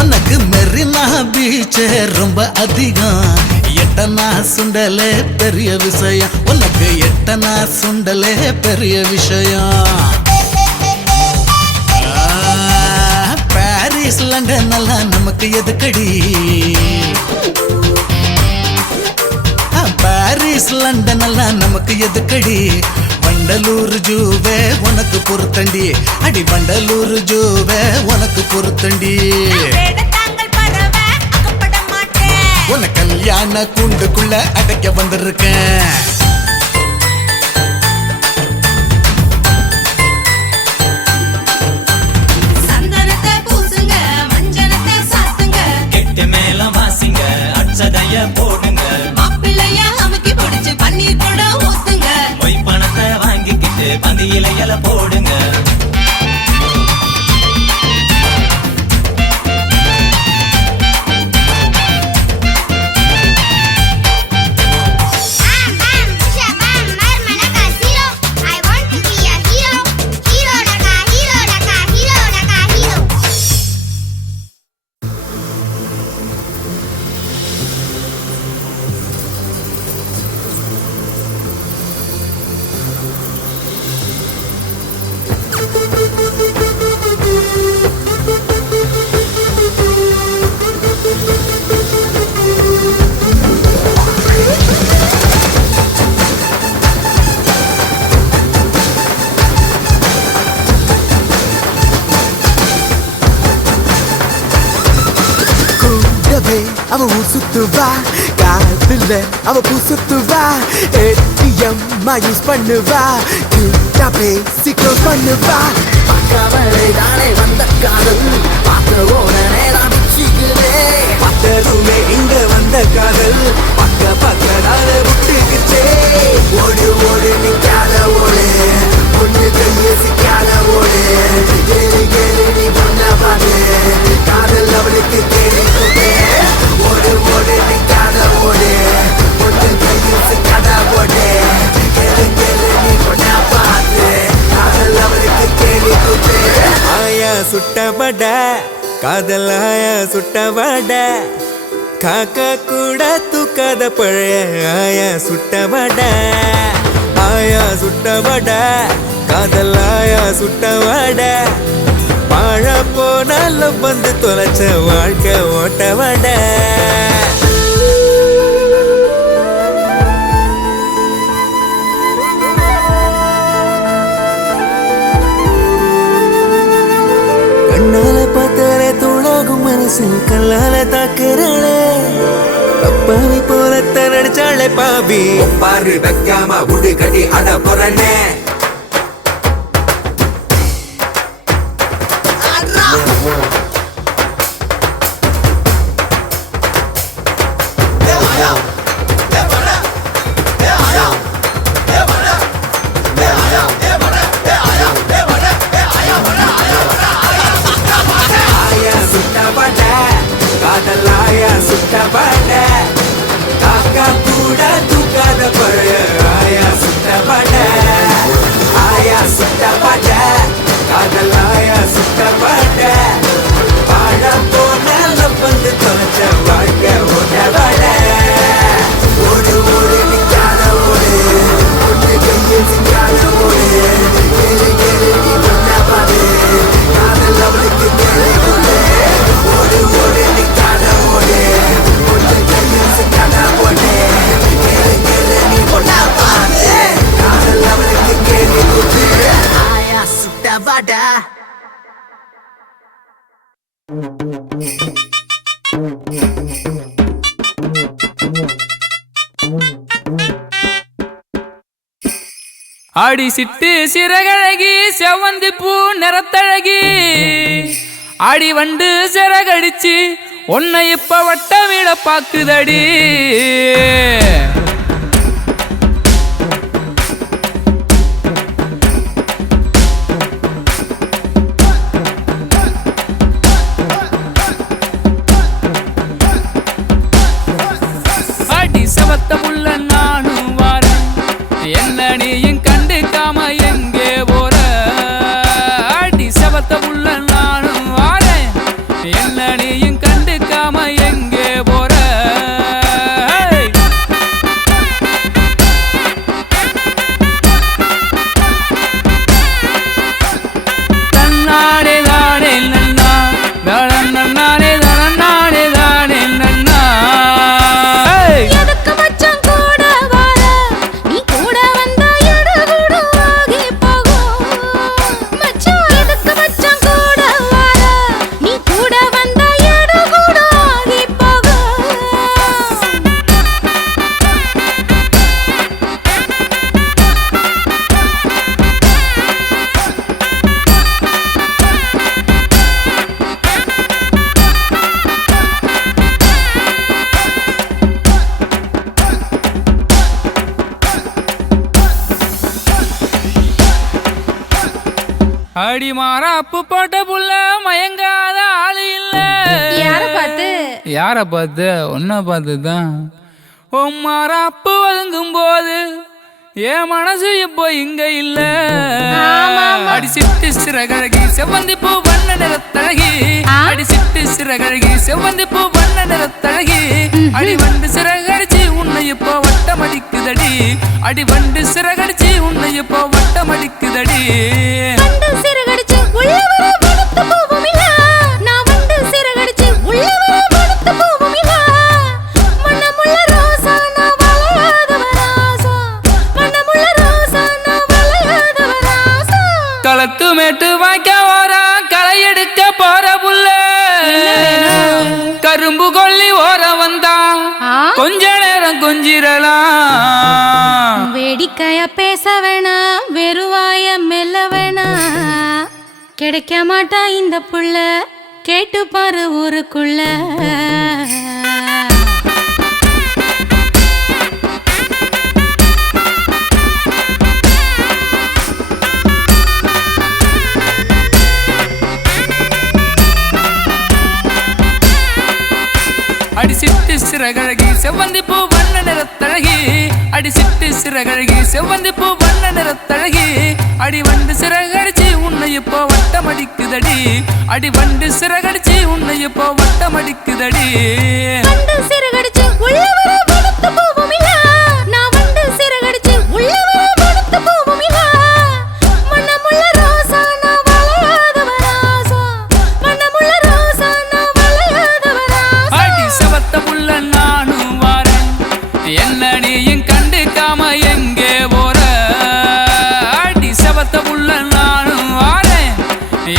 உனக்கு மெரினா பீச் ரொம்ப அதிகம். எட்டனா சுண்டலே பெரிய விஷயம், உனக்கு எட்டனா சுண்டலே பெரிய விஷயம். பாரிஸ் லண்டன் எல்லாம் நமக்கு எதுக்கடி, பாரிஸ் லண்டன் எல்லாம் நமக்கு எதுக்கடி. வண்டலூர் ஜூவே உனக்கு பொருத்தண்டி, அடி வண்டலூர் ஜூவே உனக்கு பொருத்தண்டி. வேடத்தாங்கல் பறவை அகப்பட மாட்டேன், உன கல்யாண கூண்டுக்குள்ள அடைக்க வந்திருக்கேன். சந்தனத்தை பூசுங்க மஞ்சனத்தை சாத்துங்க, கெட்டு மேலம் வாசிங்க அச்சதைய போடுங்க, மாப்பிள்ளைய அமுக்கி பிடிச்சு பன்னீர் கூட ஊத்துங்க. பொய் பணத்தை வாங்கிக்கிட்டு பந்தியில இலை போடுங்க. அவ ஊர் சுத்துவா, காதுல அவ பூ சுத்துவா, ATM யூஸ் பண்ணுவா, கிட்ட பேசி க்ளோஸ் பண்ணுவா. பார்க்காமலே தானே வந்த காதல், பார்த்த உடனே தான் பிச்சுக்குதே. பார்த்ததுமே இங்க வந்த காதல், பக்க பக்கதால விட்டுக்குச்சே. ஓடு ஓடு நிக்காத ஓடு, பொண்ணு கைய சிக்காத ஓடு. கேளு கேளு நீ பண்ண பாடு, காதல் அவளுக்கு கேள்வி கூட்டே. ஓடு ஓடு நிக்காத ஓடு, பொண்ணு கைய சிக்காத ஓடு. கேளு கேளு நீ பண்ண பாடு, காதல் அவளுக்கு கேள்வி கூட்டே. ஆயா சுட்டபட காதல், ஆயா சுட்டபட காக்கா கூட தூக்காத பழைய ஆயா சுட்டபட. ஆயா சுட்டபட காதல், ஆயா சுட்டபட வாழ போனாலும் வந்து தொலைச்ச வாழ்க்கை ஓட்டவட. கண்ணால பார்த்தாலே தூளாகும் மனசில் கல்லால தாக்குறாளே. அப்பாவி போலத்த நடிச்சாளே பாவி, பாரு வைக்காம உடு கடி அட புறனே. ஆடி சிட்டு சிறகழகி செவந்தி பூ நிறத்தழகி ஆடி வண்டு சிறகடிச்சு உன்னை இப்ப வட்ட வீட பாக்குதடி ஆடி சவத்த புள்ள நானும் வாரேன் என்ன நீயும் கண்டுக்காம எங்கே போற ஆடி சவத்த புள்ள நானும் வாரேன் என்ன நீயும் கண்டுக்காம எங்கே போற தன்னானே தானே நன்னா தனன்னானே தனன்னானே தானே நன்னா எதுக்கு மச்சான் கூட வர நீ கூட வந்தா எடகுடு ஆகி போகும் மச்சான் எதுக்கு மச்சான் கூட வர நீ கூட வந்தா எடகுடு ஆகி போகும் அடி மாறாப்பு போட்ட புள்ள மயங்காத ஆளு இல்ல யார பார்த்து யார பார்த்து உன்ன பார்த்துதான் உன் மாறாப்பு ஒதுங்கும் போது என் மனசு இப்போ இங்க இல்ல அடி சிட்டு சிறகழகி செவ்வந்தி பூ வண்ண நிறத்தழகி அடி சிட்டு சிறகழகி செவ்வந்தி பூ வண்ண நிறத்தழகி அடி வண்டு சிறகடிச்சு உன்னை இப்போ வட்டமடிக்குதடி அடி வண்டு சிறகடிச்சு உன்னை இப்போ வட்டமடிக்குதடி வண்டு சிறகடிச்சு உள்ள வர வடுத்து போவும் இல்ல நான் வண்டு சிறகடிச்சு உள்ள வர வடுத்து போவும் இல்ல மண்ணமுள்ள ரோசா நான் வளையாதவ ராசா மண்ணமுள்ள ரோசா நான் வளையாதவ ராசா களத்து மேட்டு வாய்க்க ஓரா களை எடுக்க போற புள்ள கரும்பு கொல்லி ஓர வந்தான் கொஞ்ச நேரம் கொஞ்சிரலாம் வேடிக்கையா பேச வேணாம் வெறுவாய மெல்ல வேணாம் கிடைக்க மாட்டா இந்த புள்ள கேட்டு பாரு ஊருக்குள்ள அடி சிட்டு சிறகழகி செவ்வந்தி பூ வண்ண நிறத்தழகி அடி சிட்டு சிறகழகி செவ்வந்தி பூ வண்ண நிறத்தழகி அடி வண்டு சிறகடிச்சு உன்னை இப்போ வட்டமடிக்குதடி அடி வண்டு சிறகடிச்சு உன்னை இப்போ வட்டமடிக்குதடி வண்டு சிறகடிச்சு உள்ள வர வடுத்து போவும் இல்ல நான் வண்டு சிறகடிச்சு உள்ள வர வடுத்து போவும் இல்ல மண்ணமுள்ள ரோசா நான் வளையாதவ ராசா மண்ணமுள்ள ரோசா நான் வளையாதவ ராசா அடி சவத்த புள்ள நானும் வாரேன் என்ன நீயும் கண்டுக்காம எங்கே போற அடி சவத்த புள்ள நானும் வாரேன்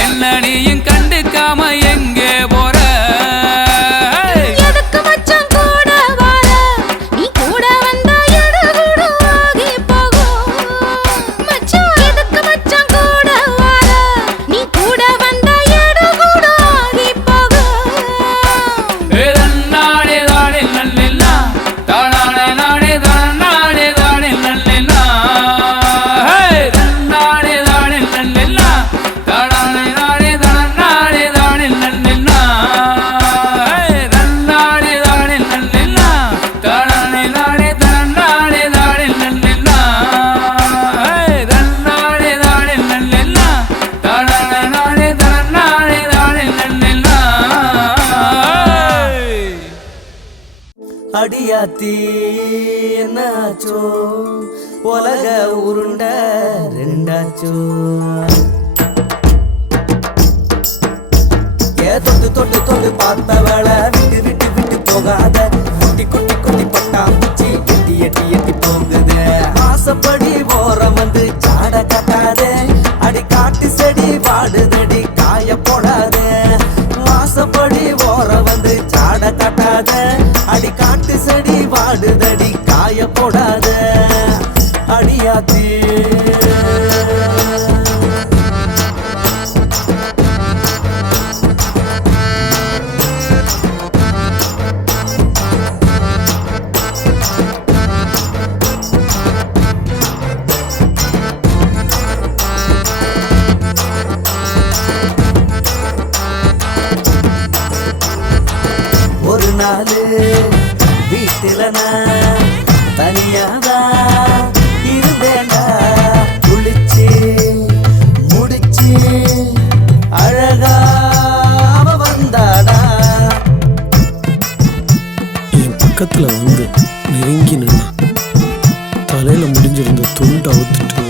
என்ன நீயும் கண்டுக்காம எங்கே போற எதுக்கு மச்சான் கூட வர நீ கூட வந்தா எடகுடு ஆகி போகும் மச்சான் எதுக்கு மச்சான் கூட வர நீ கூட வந்தா எடகுடு ஆகி போகும் நானே தானே நல்லெல்லா தானே நானே தானே தானே நல்லெல்லா நானே தானே நல்லெல்லா தானே நானே தானே தானே நல்லெல்லா நானே தானே நல்லெல்லா தானே நானே தானே தானே நல்லெல்லா நானே தானே நல்லெல்லா தானே நானே தானே நல்லெல்லா அடியாத்தி என்னாச்சோ உலக உருண்ட ரெண்டாச்சோ தொட்டு தொட்டு தொட்டு பார்த்தவள விட்டு விட்டு விட்டு போகாத குட்டி குட்டி குட்டி பட்டாம்பூச்சி எட்டி எட்டி எட்டி போகுது ஆசைப்படி ஓரம் வந்து சாட கட்டாதே அடி காட்டு செடி வாடுதடி காய போடாதே ஆசைப்படி ஓரம் வந்து சாட கட்டாத அடி காட்டு செடி வாடுதடி காய போடாத அடியாத்தி நாள் வீட்டுல நான் தனியாதான் இருந்தேன்டா. குளிச்சு முடிச்சு அழகா அவ வந்தாடா. என் பக்கத்துல வந்து நெருங்கி நின்னா தலையில முடிஞ்சிருந்த துண்டு அவுத்துட்டு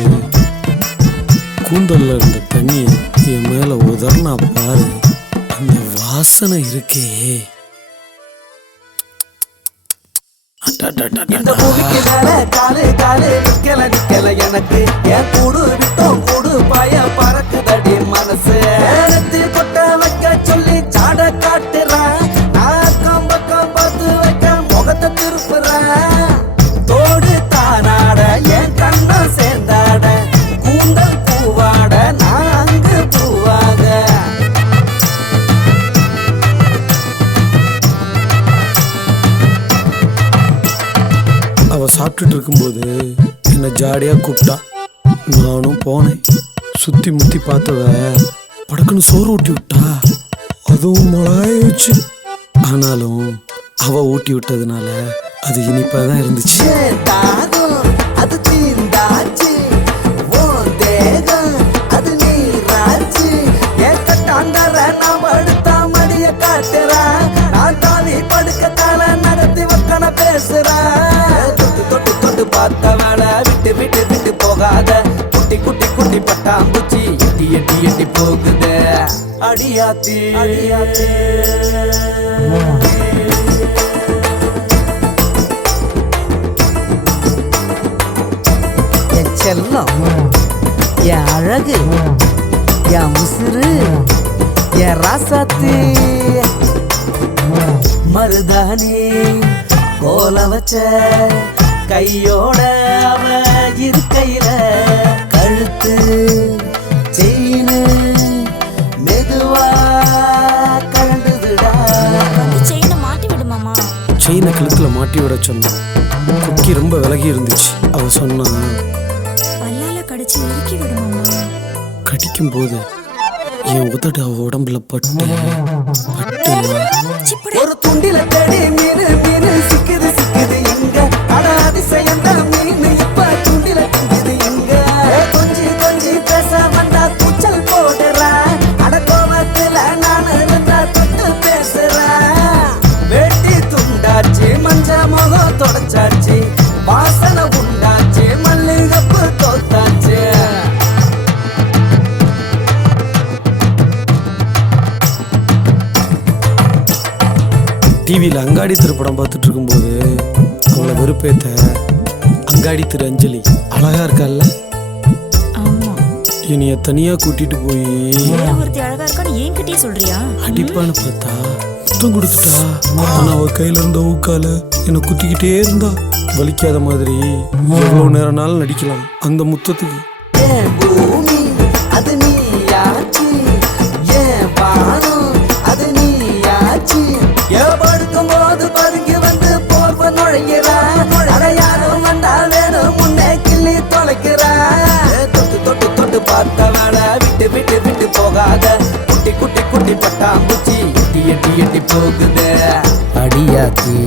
கூந்தல்ல இருந்த தண்ணியை என் மேல உதர்னா பாரு. அந்த வாசனை இருக்கே. இந்த பூமிக்கு மேல காலு காலு நிக்கல எனக்கு. என் கூடு விட்டோம் கூடு பாய பறக்குதடி மனசு. எடுத்து கொட்ட வைக்க சொல்லி சாட காட்டுறான். நான் கம்பக்கம் பார்த்து வைக்க முகத்தை திருப்புறேன். தோடு தானாட என் கண்ணம் சேர்ந்தாட. கூந்தல் பூவாட நான் அங்கு பூவாக. அவ சாப்பிட்டுட்டு இருக்கும்போது என்னை ஜாடியா கூப்பிட்டா. நானும் போனேன். சுத்தி முத்தி பார்த்தவ படக்குன்னு சோறு ஊட்டி விட்டா. அதுவும் மிளகாய வச்சு. ஆனாலும் அவ ஊட்டி விட்டதுனால அது இனிப்பாதான் இருந்துச்சு. அது தீந்தாச்சு உன் தேகம் அது நீராச்சு. என் கட்டாந்தர நான் படுத்தா மடிய காட்டுறேன். நான் தாவி படுக்கத்தால நடத்தி வக்கன பேசுறேன். தொட்டு தொட்டு தொட்டு பார்த்த வேலை விட்டு விட்டு விட்டு போகாத. குட்டி குட்டி குட்டி பட்டாம்பூச்சி எட்டி எட்டி எட்டி போகுது. அடியாத்தி அடியாத்தி என் செல்லம், என் அழகு, என் உசுறு, என் ராசாத்தி. மருதானி கோல வச்ச கையோட அவ இருக்கையில கழுத்து செயினு மெதுவா கலண்டுதுடா. செயினை மாட்டி விடு மாமா. செயினை கழுத்துல மாட்டி விட சொன்னான். குக்கி ரொம்ப விலகி இருந்துச்சு. அவ சொன்னா பல்லால கடிச்சு இறுக்கி விடு மாமா. கடிக்கும் போது என் உதடு அவ உடம்புல பட்டு ஒரு துண்டில தேடி மீனு மீனு சிக்குது சிக்குது இங்க. அட அதிசயம் தான் மீன் இப்ப துண்டில திங்குது இங்க. கொஞ்சி கொஞ்சி பேச வந்தா கூச்சல் போடுறா. அட கோவத்துல நான் இருந்தா தொட்டு பேசுறேன். வெட்டி துண்டாச்சு மஞ்ச முகம் தொடச்சாச்சு. வாசனை உண்டாச்சு மல்லிகப்பு தோத்தாச்சு. டிவியில் அங்காடி திரைப்படம் பார்த்துட்டு இருக்கும்போது அவளை வெறுப்பேத்த அங்காடி திரு அஞ்சலி அழகா இருக்கல்ல. என்னைய தனியா கூட்டிட்டு போய் ஒருத்தி அழகா இருக்கான்னு என்கிட்டயே சொல்றியா? அடிப்பான்னு பார்த்தா முத்தம் கொடுத்துட்டா. ஆனா அவ கையில இருந்த ஊக்கால என்னை குத்திக்கிட்டே இருந்தா. வலிக்காத மாதிரி எவ்வளவு நேரம்னாலும் நடிக்கலாம் அந்த முத்தத்துக்கு. பூமி அது நீயாச்சு. ஏன் வானம் அது நீயாச்சு. படுக்கும் போது பதுங்கி வந்து போர்வ நுழைகிறான். யாரும் வந்தா வேணும் முன்னே கிள்ளி தொலைக்கிறான். தொட்டு தொட்டு தொட்டு பார்த்த வேலை விட்டு விட்டு விட்டு போகாத. குட்டி குட்டி குட்டி பட்டாம்பூச்சி எட்டி எட்டி எட்டி போகுது. அடியாத்தி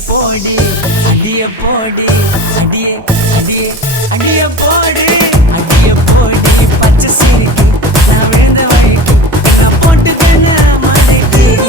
போடி அடிய போடி அடியே அடியே அடிய போடி அடிய போடி பச்சை சிரிக்கி நான் விழுந்த வழிக்கு நான் போட்டு கண்ண மாட்டேன்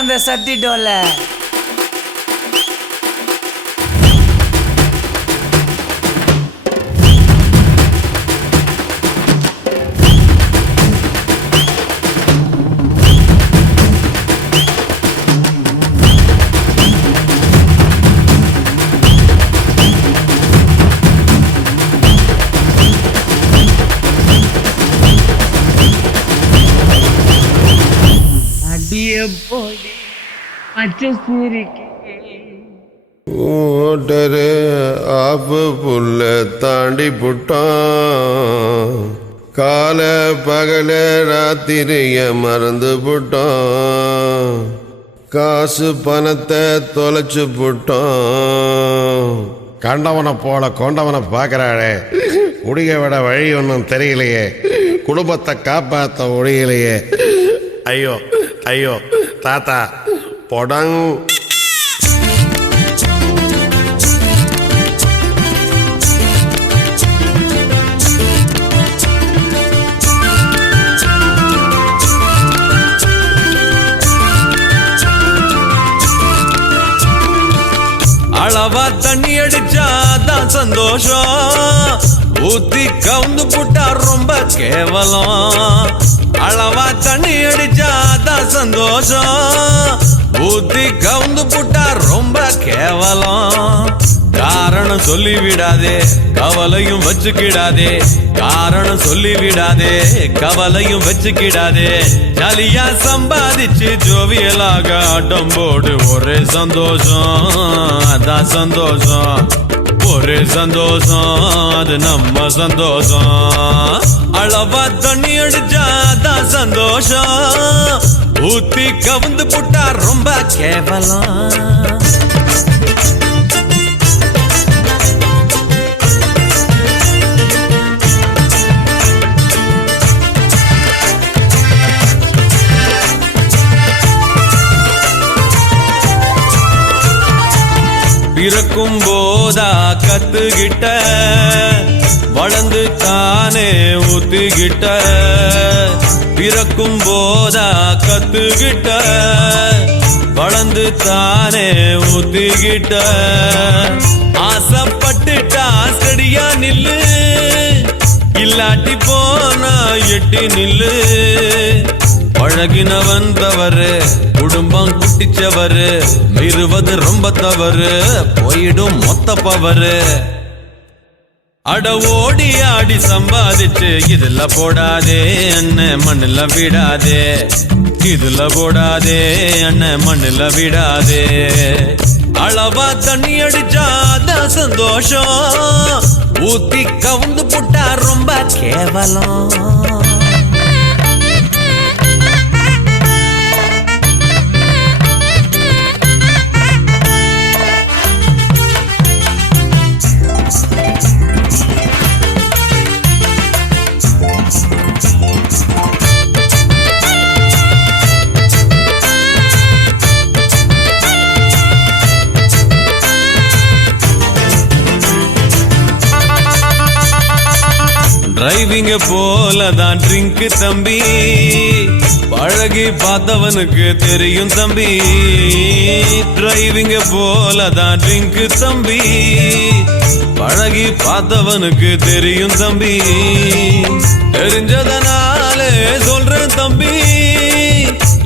அந்த சட்டி டோல போடி பச்சை சிரிக்கி ஓட்டரு ஆப்பு புல்ல தாண்டி புட்டான் கால பகல ராத்திரிய மறந்து புட்டான் காசு பணத்தை தொலைச்சு புட்டான் கண்டவனை போல கொண்டவனை பார்க்கறாளே குடிய விட வழி ஒன்றும் தெரியலையே குடும்பத்தை காப்பாற்ற முடியலையே ஐயோ ஐயோ தாத்தா பொடங் அளவா தண்ணி அடிச்சாதான் சந்தோஷம் ஊத்தி கவுந்து புட்டா ரொம்ப கேவலம் அளவா தண்ணி அடிச்சாதான் சந்தோஷம் ஊத்தி கவுந்து புட்டா ரொம்ப கேவலம் காரணம் சொல்லி விடாதே கவலையும் வச்சுக்கிடாதே காரணம் சொல்லி விடாதே கவலையும் வச்சுக்கிடாதே ஜாலியா சம்பாதிச்சு ஜோவியலாக ஆட்டம் போடு ஒரே சந்தோஷம் அதான் சந்தோஷம் ஒரே சந்தோஷம் அது நம்ம சந்தோஷம் அளவா தண்ணி அடிச்சாதான் சந்தோஷம் ஊத்தி கவுந்து புட்டா ரொம்ப கேவலம் பிறக்கும் போதா கத்துக்கிட்ட வளர்ந்து தானே ஊத்துக்கிட்ட பிறக்கும் போதா கத்துக்கிட்ட வளர்ந்து தானே ஊத்துக்கிட்ட ஆசைப்பட்டுட்டா செடியா நில்லு இல்லாட்டி போனா எட்டி நில்லு பழகினவன் தவறு குடும்பம் குட்டிச்சவரு மீறுவது ரொம்ப தவறு போயிடும் மொத்த பவரு அட ஓடி ஆடி சம்பாதிச்சு இதுல போடாதே அண்ணன் மண்ணுல விடாதே இதுல போடாதே அண்ணன் மண்ணுல விடாதே அளவா தண்ணி அடிச்சாதான் சந்தோஷம் ஊத்தி கவுந்து புட்டா ரொம்ப கேவலம் டிரைவிங்க போலதான் ட்ரிங்க் தம்பி பழகி பார்த்தவனுக்கு தெரியும் தம்பி டிரைவிங்க போலதான் ட்ரிங்க் தம்பி பழகி பார்த்தவனுக்கு தெரியும் தம்பி தெரிஞ்சதனாலே சொல்றேன் தம்பி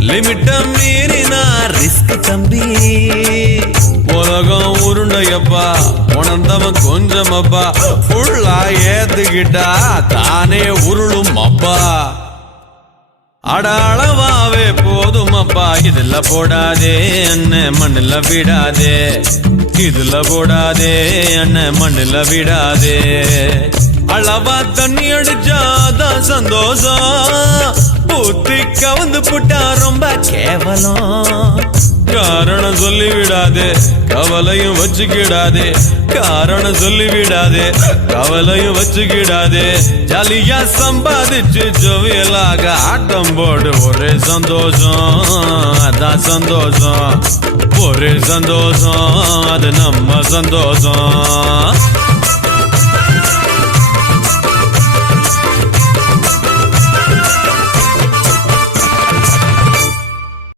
லிமிட்ட மீறினா ரிஸ்க் தம்பி உலகம் உருண்டையப்பா உணர்ந்தவன் கொஞ்சமப்பா ஃபுல்லா ஏத்துக்கிட்டா தானே உருளும் அப்பா அடாளவாவே போதும் அப்பா இதுல போடாதே அண்ணன் மண்ணுல விடாதே இதுல போடாதே அண்ணன் மண்ணுல விடாதே அளவா தண்ணி அடிச்சாதான் சந்தோஷம் பூத்தி கவந்து புட்டா ரொம்ப கேவலம் காரணம் சொல்லி விடாதே கவலையும் வச்சுக்கிடாதே காரணம் சொல்லி விடாதே கவலையும் வச்சுக்கிடாதே ஜாலியா சம்பாதிச்சு ஜோவியலாக ஆட்டம் போடு ஒரே சந்தோஷம் அதான் சந்தோஷம் ஒரே சந்தோஷம் அது நம்ம சந்தோஷம்